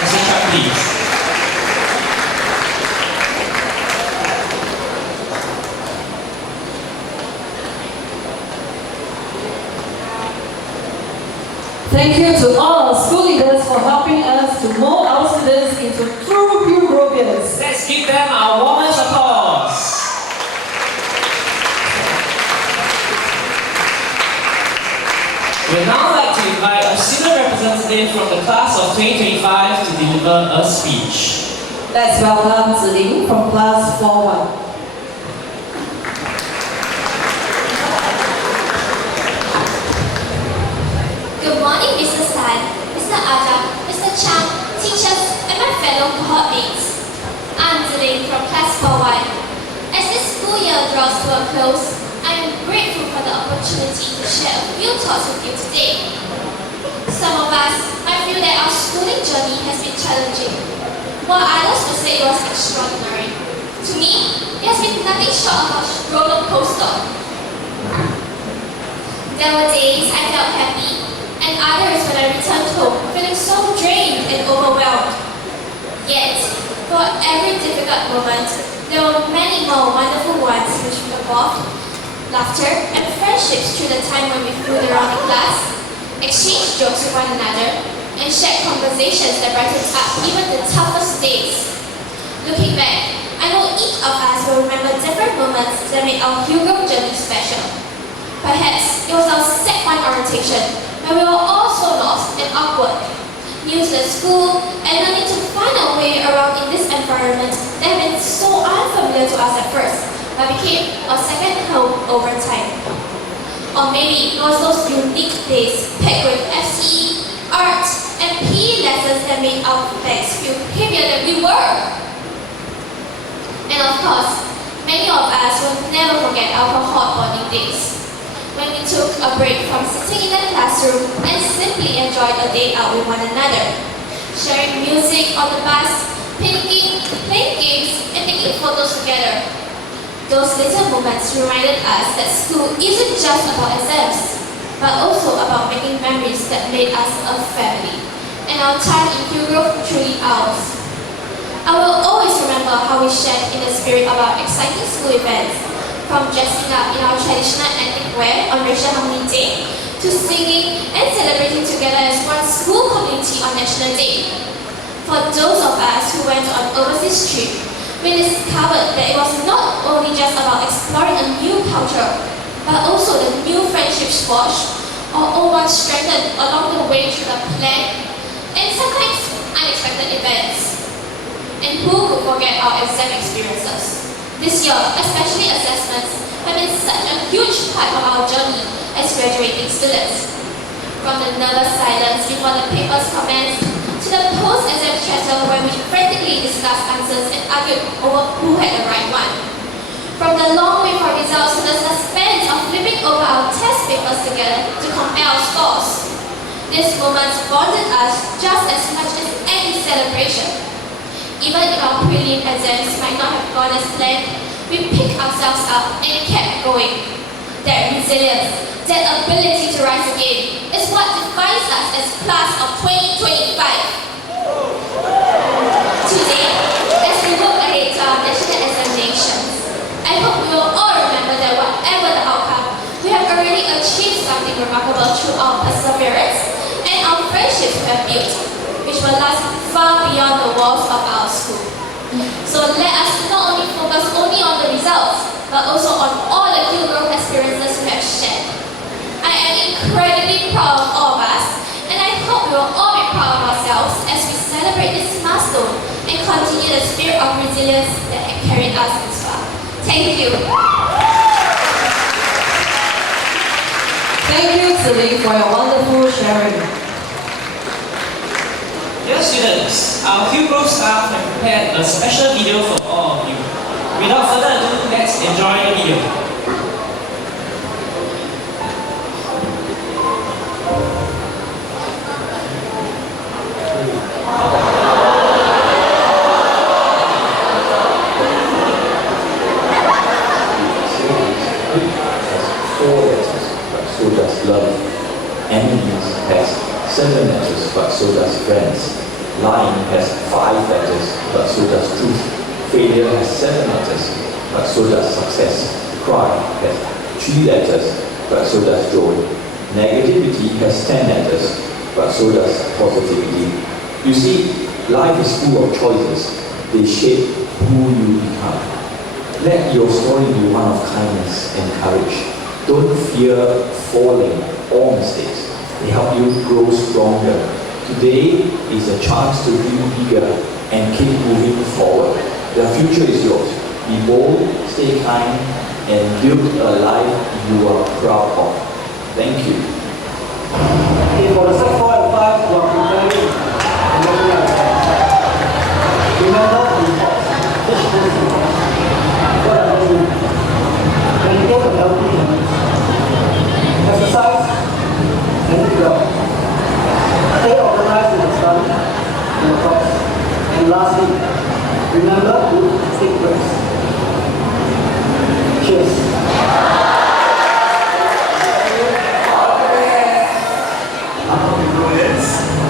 Mr. Chang, please. Thank you to all our school leaders for helping us to mold our students into true Hillgrovians. Let's give them our warmest applause. We'd now like to invite a student representative from the class of 2025 to deliver a speech. Let's welcome Ziling from class 4-1. Good morning, Mr. San, Mr. Adam, Mr. Chang, teachers, and my fellow cohort mates. I'm Ziling from class 4-1. As this school year draws to a close, I am grateful for the opportunity to share a few thoughts with you today. Some of us might feel that our schooling journey has been challenging, while others will say it was extraordinary. To me, it has been nothing short of a roller coaster. There were days I felt happy, and others when I returned home feeling so drained and overwhelmed. Yet, for every difficult moment, there were many more wonderful ones which involved laughter and friendships through the time when we fooled around in class, exchanged jokes with one another, and shared conversations that brightened up even the toughest days. Looking back, I know each of us will remember different moments that made our Hillgrove journey special. Perhaps it was our Sec 1 orientation, when we were all so lost and awkward, new to the school, and learning to find our way around in this environment that had been so unfamiliar to us at first, but became a second home over time. Or maybe it was those unique days packed with FCE, art, and PE lessons that made our bags feel heavier than we were. And of course, many of us will never forget our cohort bonding days, when we took a break from sitting in the classroom and simply enjoyed a day out with one another, sharing music on the bus, picnicking, playing games, and taking photos together. Those little moments reminded us that school isn't just about exams, but also about making memories that made us a family, and our time in Hillgrove truly ours. I will always remember how we shared in the spirit of our exciting school events, from dressing up in our traditional ethnic wear on Racial Harmony Day, to singing and celebrating together as one school community on National Day. For those of us who went on overseas trip, we discovered that it was not only just about exploring a new culture, but also the new friendships forged or old ones strengthened along the way through the planned and sometimes unexpected events. And who could forget our exam experiences? This year, especially assessments, have been such a huge part of our journey as graduating students. From the nervous silence before the papers commenced, to the post-exam chatter where we frantically discussed answers and argued over who had the right one. From the long wait for results to the suspense of flipping over our test papers together to compare our scores. These moments bonded us just as much as any celebration. Even if our prelim exams might not have gone as planned, we picked ourselves up and kept going. That resilience, that ability to rise again, is what defines us as class of 2025. Today, as we look ahead to our national examinations, I hope we will all remember that whatever the outcome, we have already achieved something remarkable through our perseverance. but also on all the Hillgrove experiences we have shared. I am incredibly proud of all of us, and I hope we will all be proud of ourselves as we celebrate this milestone and continue the spirit of resilience that has carried us this far. Thank you. Thank you, Celine, for your wonderful sharing. Dear students, our Hillgrove staff have prepared a special video for all of you. Without further ado, let's enjoy the video. So does love. Enemies has 7 letters, but so does friends. Lying has 5 letters, but so does truth. Failure has 7 letters, but so does success. Cry has 3 letters, but so does joy. Negativity has 10 letters, but so does positivity. You see, life is full of choices. They shape who you become. Let your story be one of kindness and courage. Don't fear falling or mistakes. They help you grow stronger. Today is a chance to dream bigger and keep moving forward. The future is yours. Be bold, stay kind, and build a life you are proud of. Thank you. Okay, for the Sec 4 and 5 who are preparing, remember to pause. What I do, maintain a healthy habit. Exercise and eat well. Stay organized with the study and the talks. And lastly, remember to take breaks. Cheers.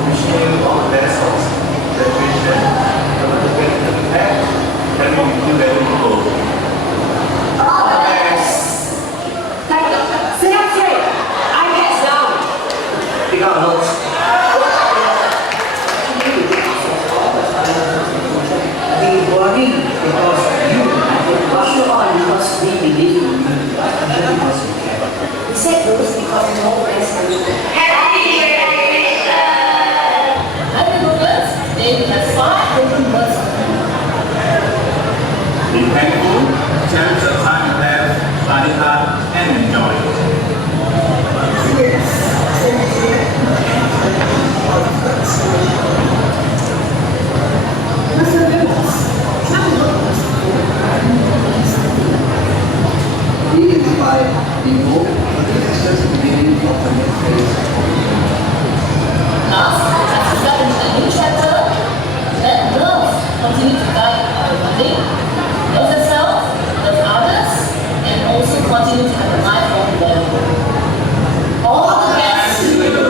Wishing you all the best of graduation. Remember to get prepared. Then we will do better to go. All the best. Sit up straight. I get down. Pick up notes. Be worried because you rush you on because we believe in you. Because we care. We said those because we know best for you. Happy graduation! Happy words. They have 5 different words. Be thankful, cherish the time you have, study hard, and enjoy. Be inspired, be bold, but this is just the beginning of the next phase. Last, as we step into a new chapter, let love continue to guide our learning. Love yourself, love others, and also continue to have a lifelong learning. All the best to you!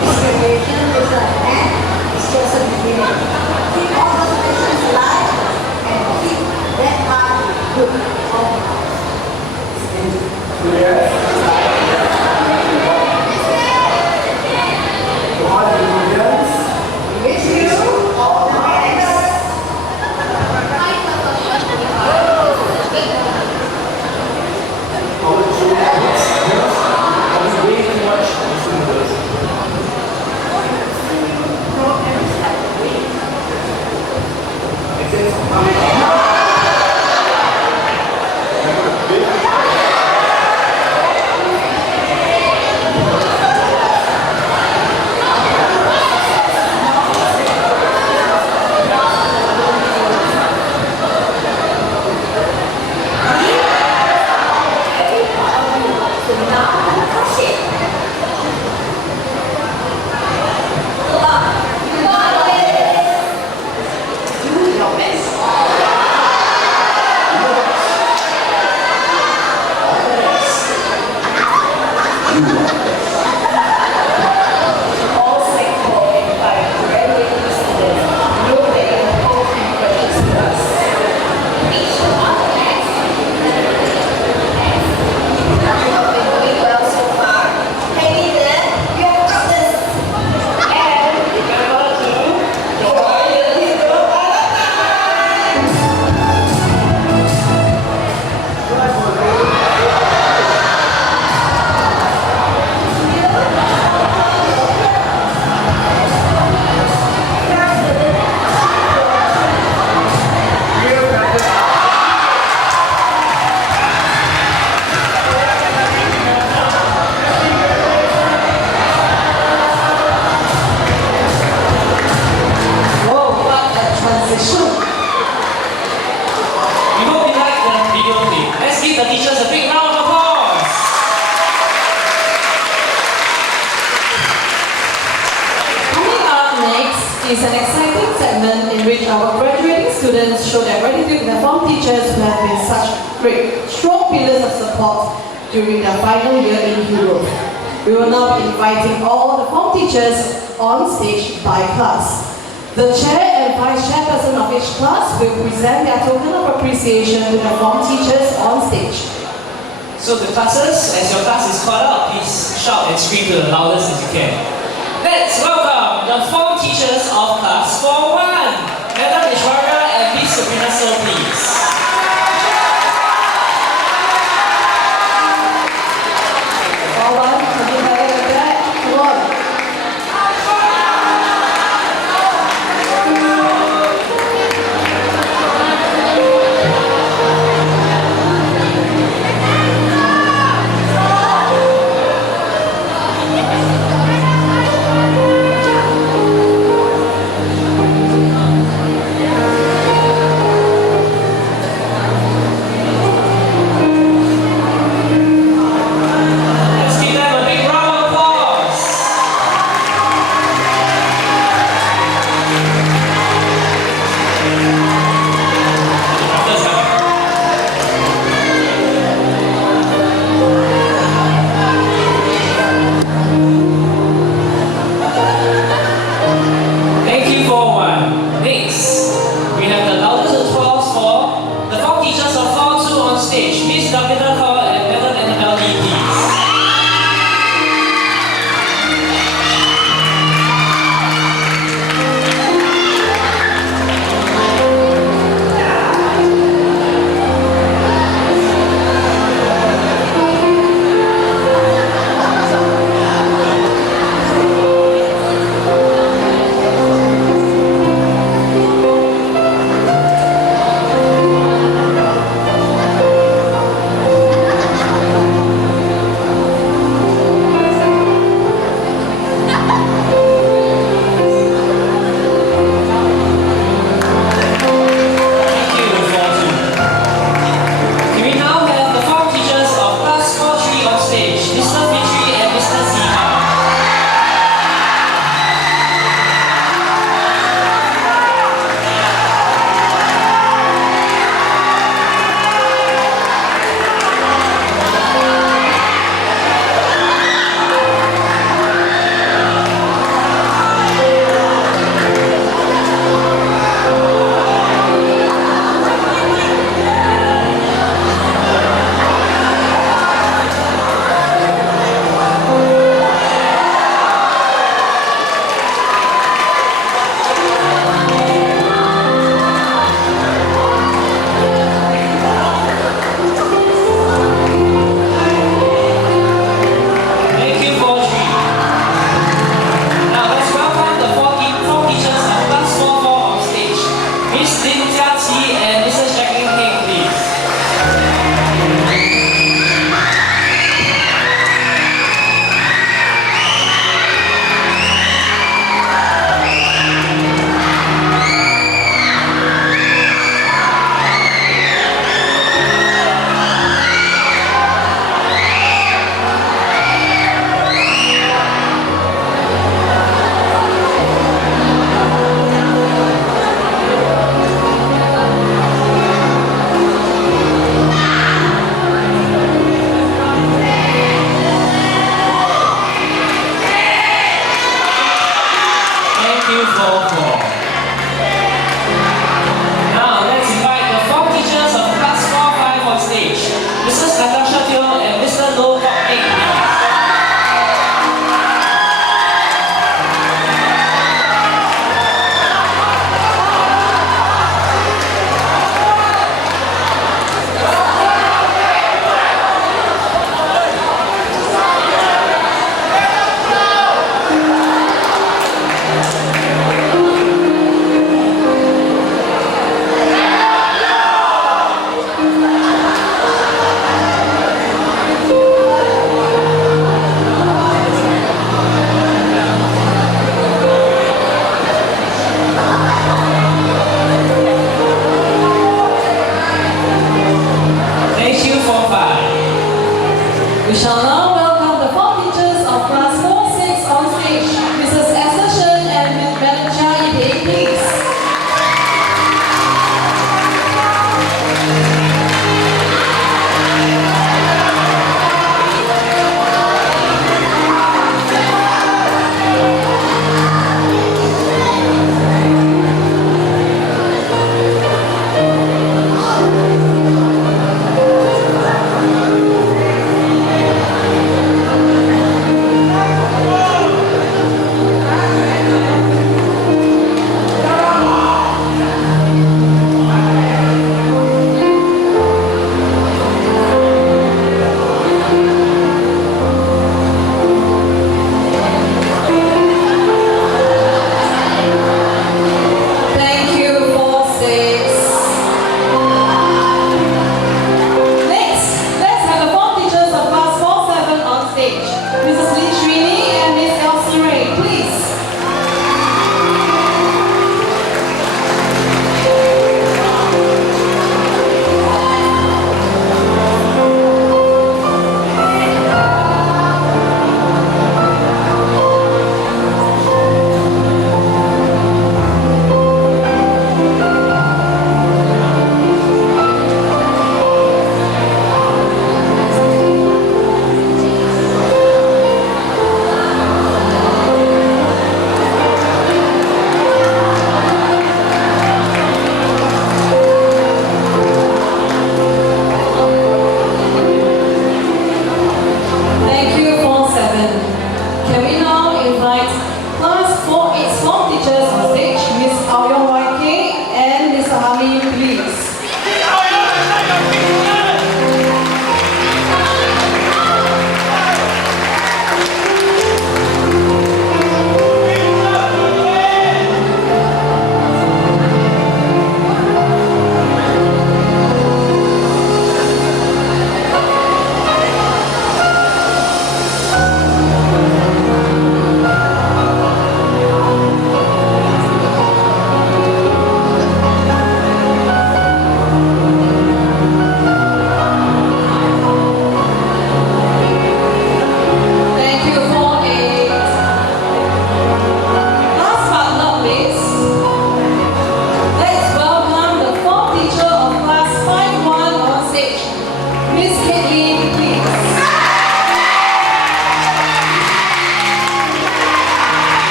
Graduation is a is an exciting segment in which our graduating students show their gratitude to their form teachers who have been such great, strong pillars of support during their final year in Hillgrove. We will now be inviting all the form teachers on stage by class. The chair and vice chairperson of each class will present their token of appreciation to the form teachers on stage. So the classes, as your class is called out, please shout and scream to the loudest as you can. Let's welcome the form teachers of class Form 1. Madam Ishwarya and Miss Sabrina Sir, please. Form 1, can you have it like that? Come on.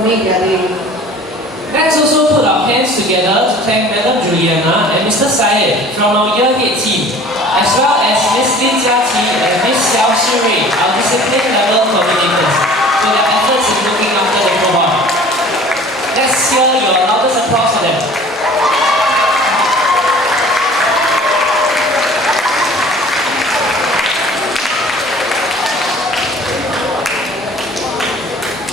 have made their day. Let's also put our hands together to thank Madam Juliana and Mr. Syed from our Year 8 team, as well as Ms. Lin Jiaqi and Ms. Xiao Shirui, our discipline level coordinators, for their efforts in looking after the cohort. Let's hear your loudest applause for them.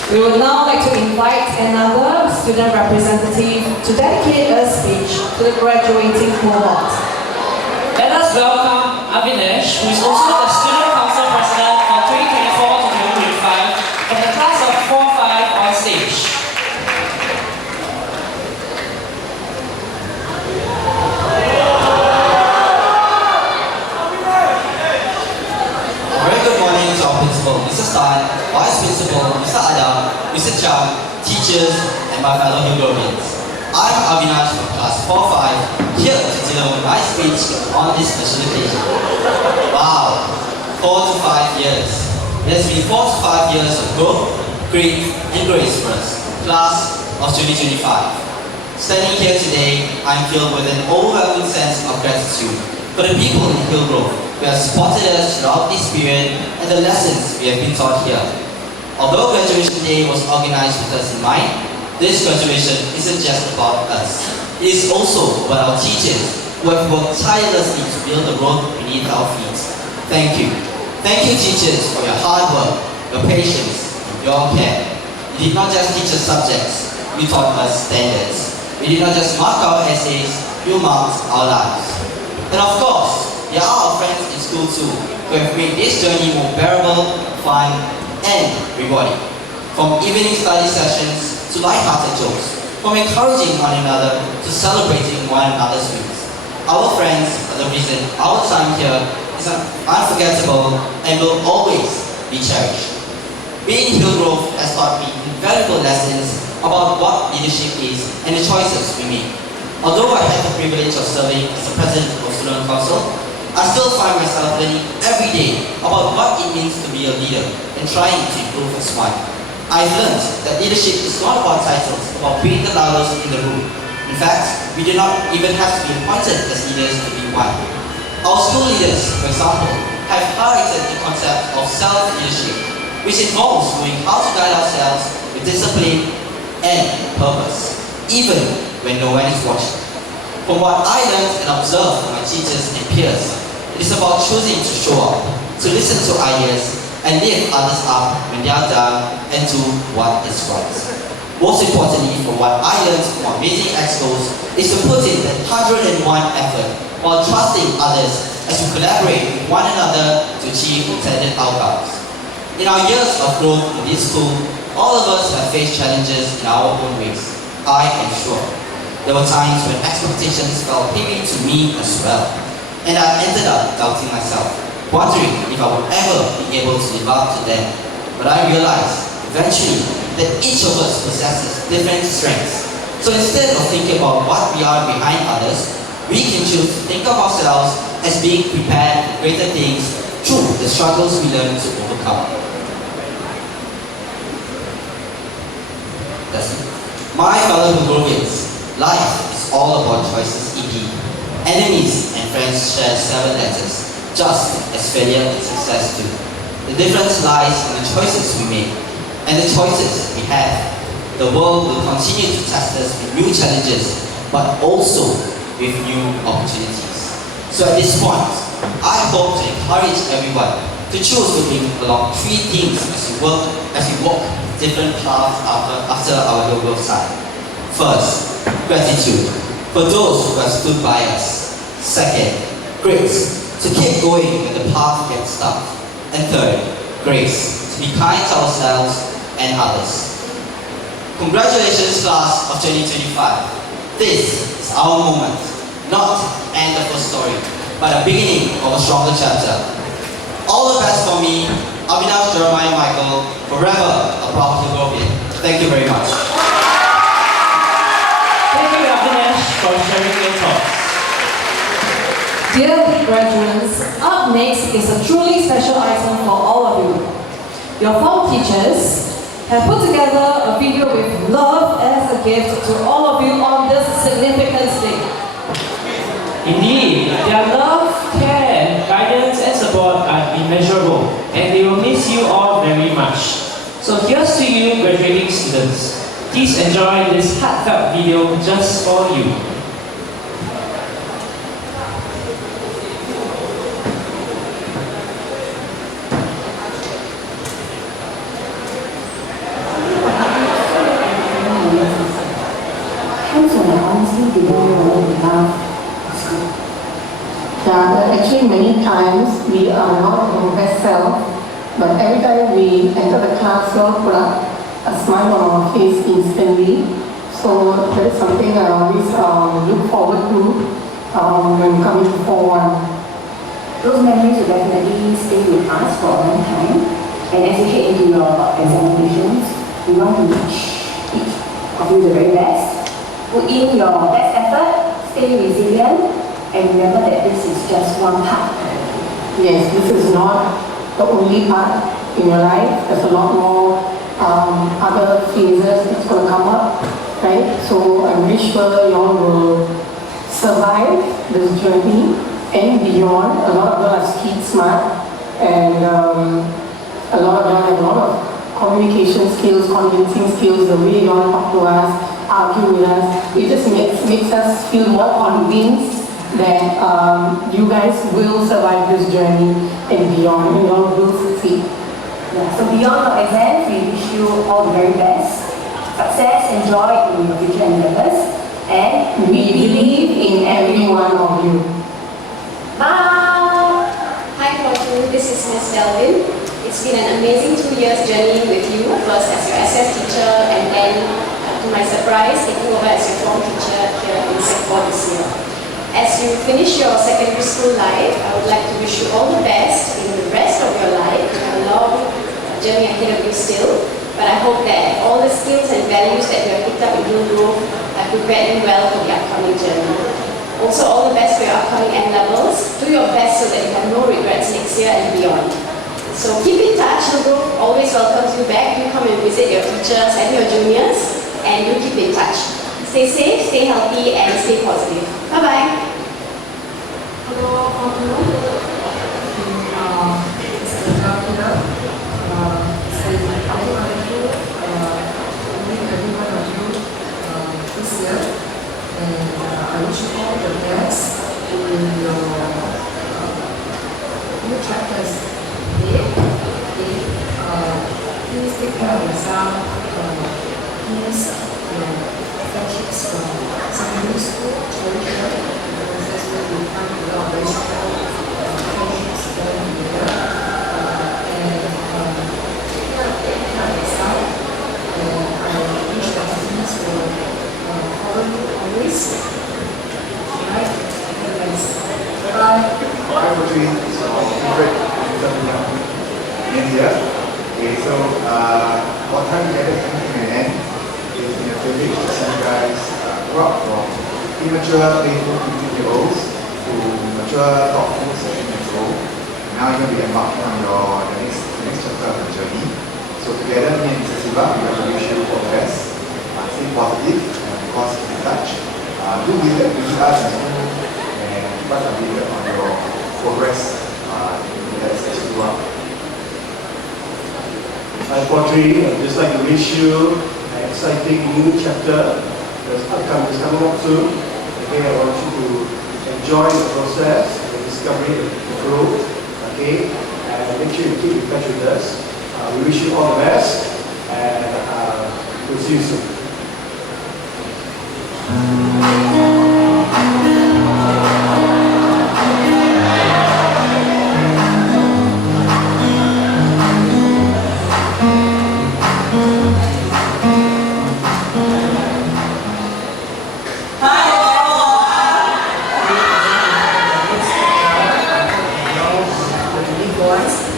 We would now like to invite another student representative to dedicate a speech to the graduating cohort. Let us welcome Avinesh, who is also the Student Council President for 2024 to 2025 from the class of 4-5 on stage. Very good morning to our principal, Mr. Tan, Vice Principal, Mr. Adam, Mr. Chang, teachers, and my fellow Hillgrovians. I'm Avinash from class 4-5, here to deliver my speech on this special occasion. Wow, 4 to 5 years. It has been 4 to 5 years of growth, great, and grace for us, class of 2025. Standing here today, I'm filled with an overwhelming sense of gratitude for the people in Hillgrove who have supported us throughout this period and the lessons we have been taught here. Although graduation day was organized with us in mind, this graduation isn't just about us. It is also about our teachers who have worked tirelessly to build the road beneath our feet. Thank you. Thank you, teachers, for your hard work, your patience, and your care. You did not just teach us subjects, you taught us standards. We did not just mark our essays, you marked our lives. And of course, there are our friends in school too, who have made this journey more bearable, fun, and rewarding. From evening study sessions to light-hearted jokes, from encouraging one another to celebrating one another's wins. Our friends are the reason our time here is unforgettable and will always be cherished. Being in Hillgrove has taught me invaluable lessons about what leadership is and the choices we make. Although I had the privilege of serving as the president of Student Council, I still find myself learning every day about what it means to be a leader and trying to improve as one. I've learned that leadership is not about titles, about being the loudest in the room. In fact, we do not even have to be appointed as leaders to be one. Our school leaders, for example, have highlighted the concept of self-leadership, which involves knowing how to guide ourselves with discipline and purpose, even when no one is watching. From what I learned and observed from my teachers and peers, it is about choosing to show up, to listen to ideas, and lift others up when they are down and do what is right. Most importantly, from what I learned from amazing exos, is to put in the 101 effort while trusting others as we collaborate with one another to achieve intended outcomes. In our years of growth in this school, all of us have faced challenges in our own ways. I am sure. There were times when expectations felt heavy to me as well, and I ended up doubting myself, wondering if I would ever be able to live up to them. But I realized, eventually, that each of us possesses different strengths. So instead of thinking about what we are behind others, we can choose to think of ourselves as being prepared for greater things through the struggles we learn to overcome. My fellow Hillgrovians, life is all about choices indeed. Enemies and friends share 7 letters, just as failure and success do. The difference lies in the choices we make and the choices we have. The world will continue to test us with new challenges, but also with new opportunities. So at this point, I hope to encourage everyone to choose to bring along 3 things as we walk different paths after our Hillgrove time. First, gratitude for those who have stood by us. Second, grace to keep going when the path gets tough. And third, grace to be kind to ourselves and others. Congratulations, class of 2025. This is our moment, not the end of a story, but a beginning of a stronger chapter. All the best for me, Avinash Jeremiah Michael, forever a proud Hillgrovian. Thank you very much. Thank you, Avinesh, for sharing your thoughts. Dear graduates, up next is a truly special item for all of you. Your form teachers, have put together a video with love as a gift to all of you on this significant day. Indeed, their love, care, guidance and support are immeasurable and they will miss you all very much. So here's to you graduating students. Please enjoy this heartfelt video just for you. Actually, many times we are not our best self, but every time we enter the classroom, put up a smile on our face instantly. So that is something I always look forward to when coming to forward. Those memories will definitely stay with us for a long time. And as you head into your examinations, we want to wish each of you the very best. Put in your best effort, stay resilient, and remember that this is just one part. Yes, this is not the only part in your life. There's a lot more other phases that's going to come up, right? So I'm very sure you all will survive this journey and beyond. A lot of you are street smart, and a lot of you have a lot of communication skills, convincing skills, the way you all talk to us, argue with us. It just makes us feel more convinced that you guys will survive this journey and beyond, and you all will succeed. Yeah, so beyond your exams, we wish you all the very best. Success and joy in your future endeavors. And We believe in every one of you. Bye! Hi Fortune, this is Miss Delvin. It's been an amazing 2 years journey with you, first as your SS teacher and then, to my surprise, taking over as your form teacher here in Sec 4 this year. As you finish your secondary school life, I would like to wish you all the best in the rest of your life. You have a long journey ahead of you still, but I hope that all the skills and values that you have picked up in Hillgrove have prepared you well for the upcoming journey. Also, all the best for your upcoming N-levels. Do your best so that you have no regrets next year and beyond. So keep in touch. Hillgrove always welcomes you back. Do come and visit your teachers and your juniors, and do keep in touch. Stay safe, stay healthy, and stay positive. Bye-bye. Hello, everyone. It's Angela here. Saying how are you? Meet everyone of you this year, and I wish you all the best in your new chapters. Please take care of yourself. Please your friendships from secondary school, cherish them. That's where we find a lot of very strong friendships going together. And take care of yourself. And I wish that things will follow you always. Alright? Thanks. Bye. Hi, Putri. It's great to have you here. Okay, so our time together is coming to an end. It's been a privilege to see you guys grow up from immature, playful 15-year-olds to mature, thoughtful 17-years-olds. Now you're going to be embarking on the next chapter of the journey. So together, me and Mr. Siva, we want to wish you all the best. Stay positive and of course keep in touch. Do visit us in school and keep us updated on your progress in that stage as well. Hi, Potri. I'd just like to wish you an exciting new chapter that's coming up soon. Okay, I want you to enjoy the process, the discovery, the growth. Okay, and make sure you keep in touch with us. We wish you all the best, and we'll see you soon.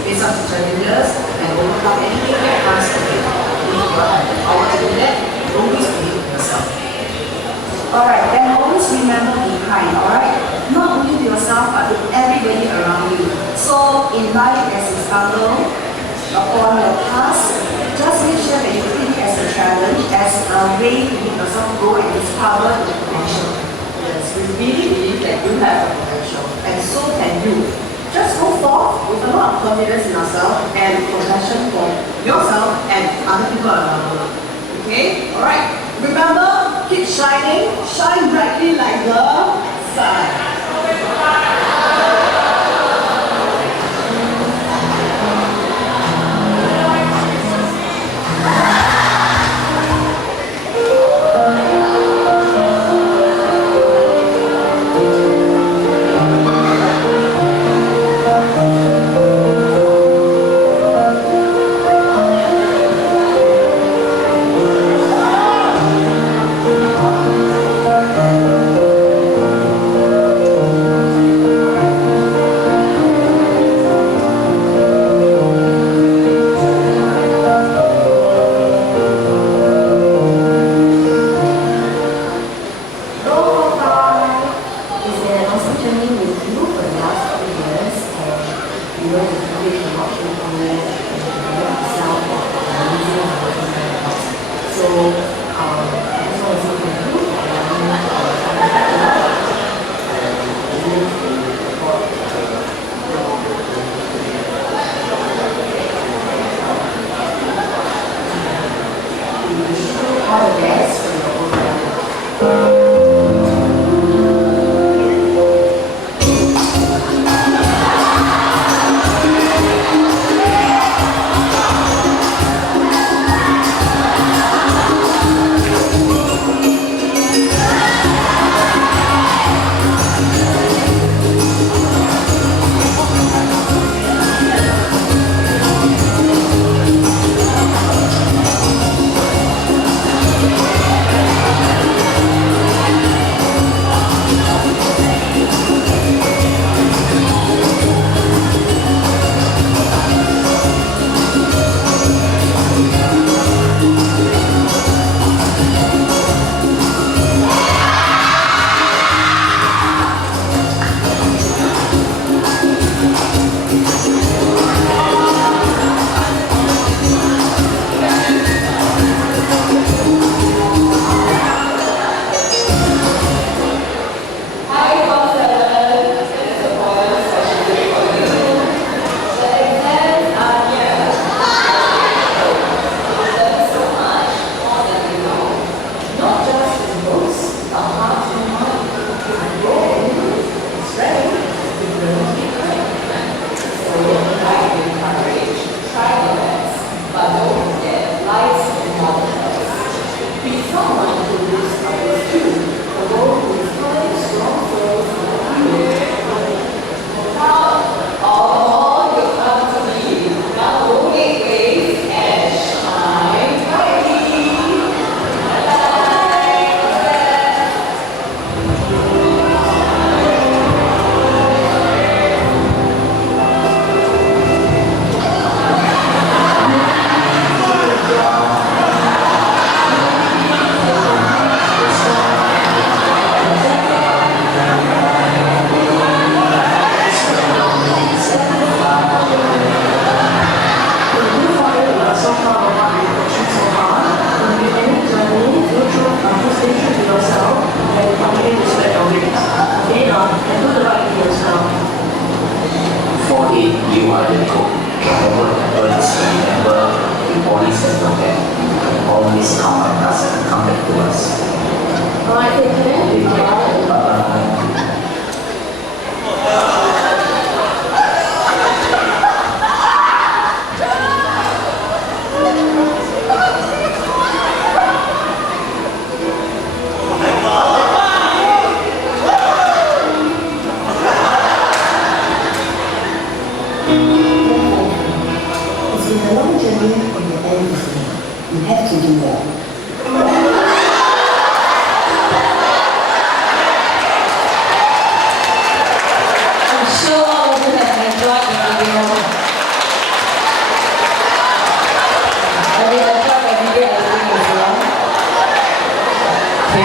Face up to challenges and overcome anything that comes to you. If you have the power to do that, always believe in yourself. Alright. a way to make yourself grow and discover your potential. Yes, we really believe that you have the potential, and so can you. Just go forth with a lot of confidence in yourself and compassion for yourself and other people around you. Okay? Alright. Remember, keep shining, shine brightly like the sun.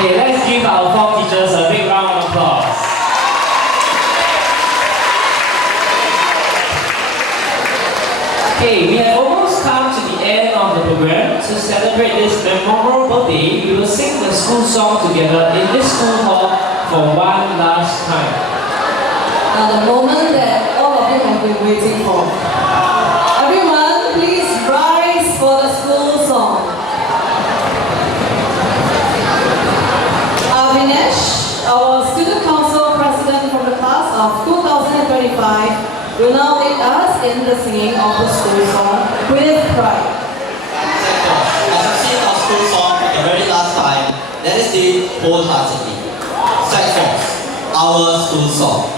Okay, let's give our form teachers a big round of applause. Okay, we have almost come to the end of the program, to celebrate this memorable day, we will sing the school song together in this school hall for one last time. The moment that all of you have been waiting for. Everyone, please rise for the school song. Vinesh, our student council president from the class of 2025, will now lead us in the singing of the school song with pride. As we sing our school song for the very last time, let us sing wholeheartedly. Sec 4, our school song.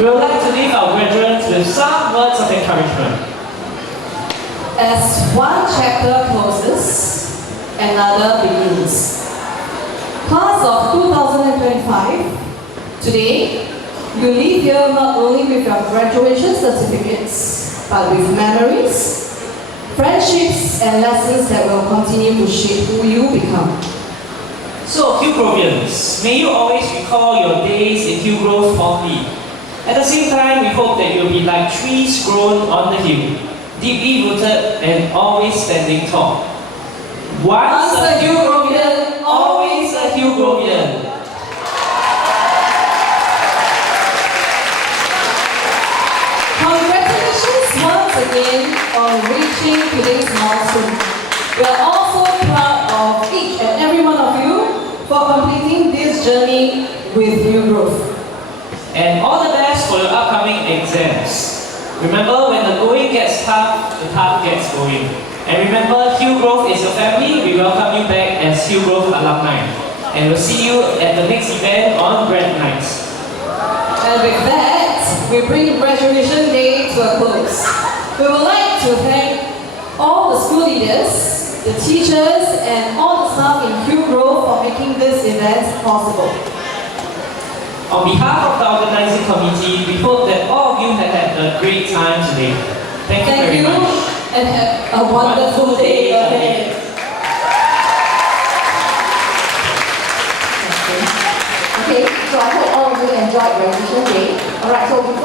We would like to leave our graduates with some words of encouragement. As one chapter closes, another begins. Class of 2025, today, you leave here not only with your graduation certificates, but with memories, friendships, and lessons that will continue to shape who you become. So, Hillgrovians, may you always recall your days in Hillgrove fondly. At the same time, we hope that you'll be like trees grown on the hill, deeply rooted and always standing tall. Once a Hillgrovian, always a Hillgrovian. Congratulations once again on reaching today's milestone. We are also proud of each and every one of you for completing this journey with Hillgrove. And all the best for your upcoming exams. Remember, when the going gets tough, the tough gets going. And remember, Hillgrove is your family. We welcome you back as Hillgrove alumni. And we'll see you at the next event on Grad Nights. And with that, we bring Graduation Day to a close. We would like to thank all the school leaders, the teachers, and all the staff in Hillgrove for making this event possible. On behalf of the organizing committee, we hope that all of you have had a great time today. Thank you very much. And have a wonderful day ahead. Okay, so I hope all of you enjoyed graduation day. Alright, so before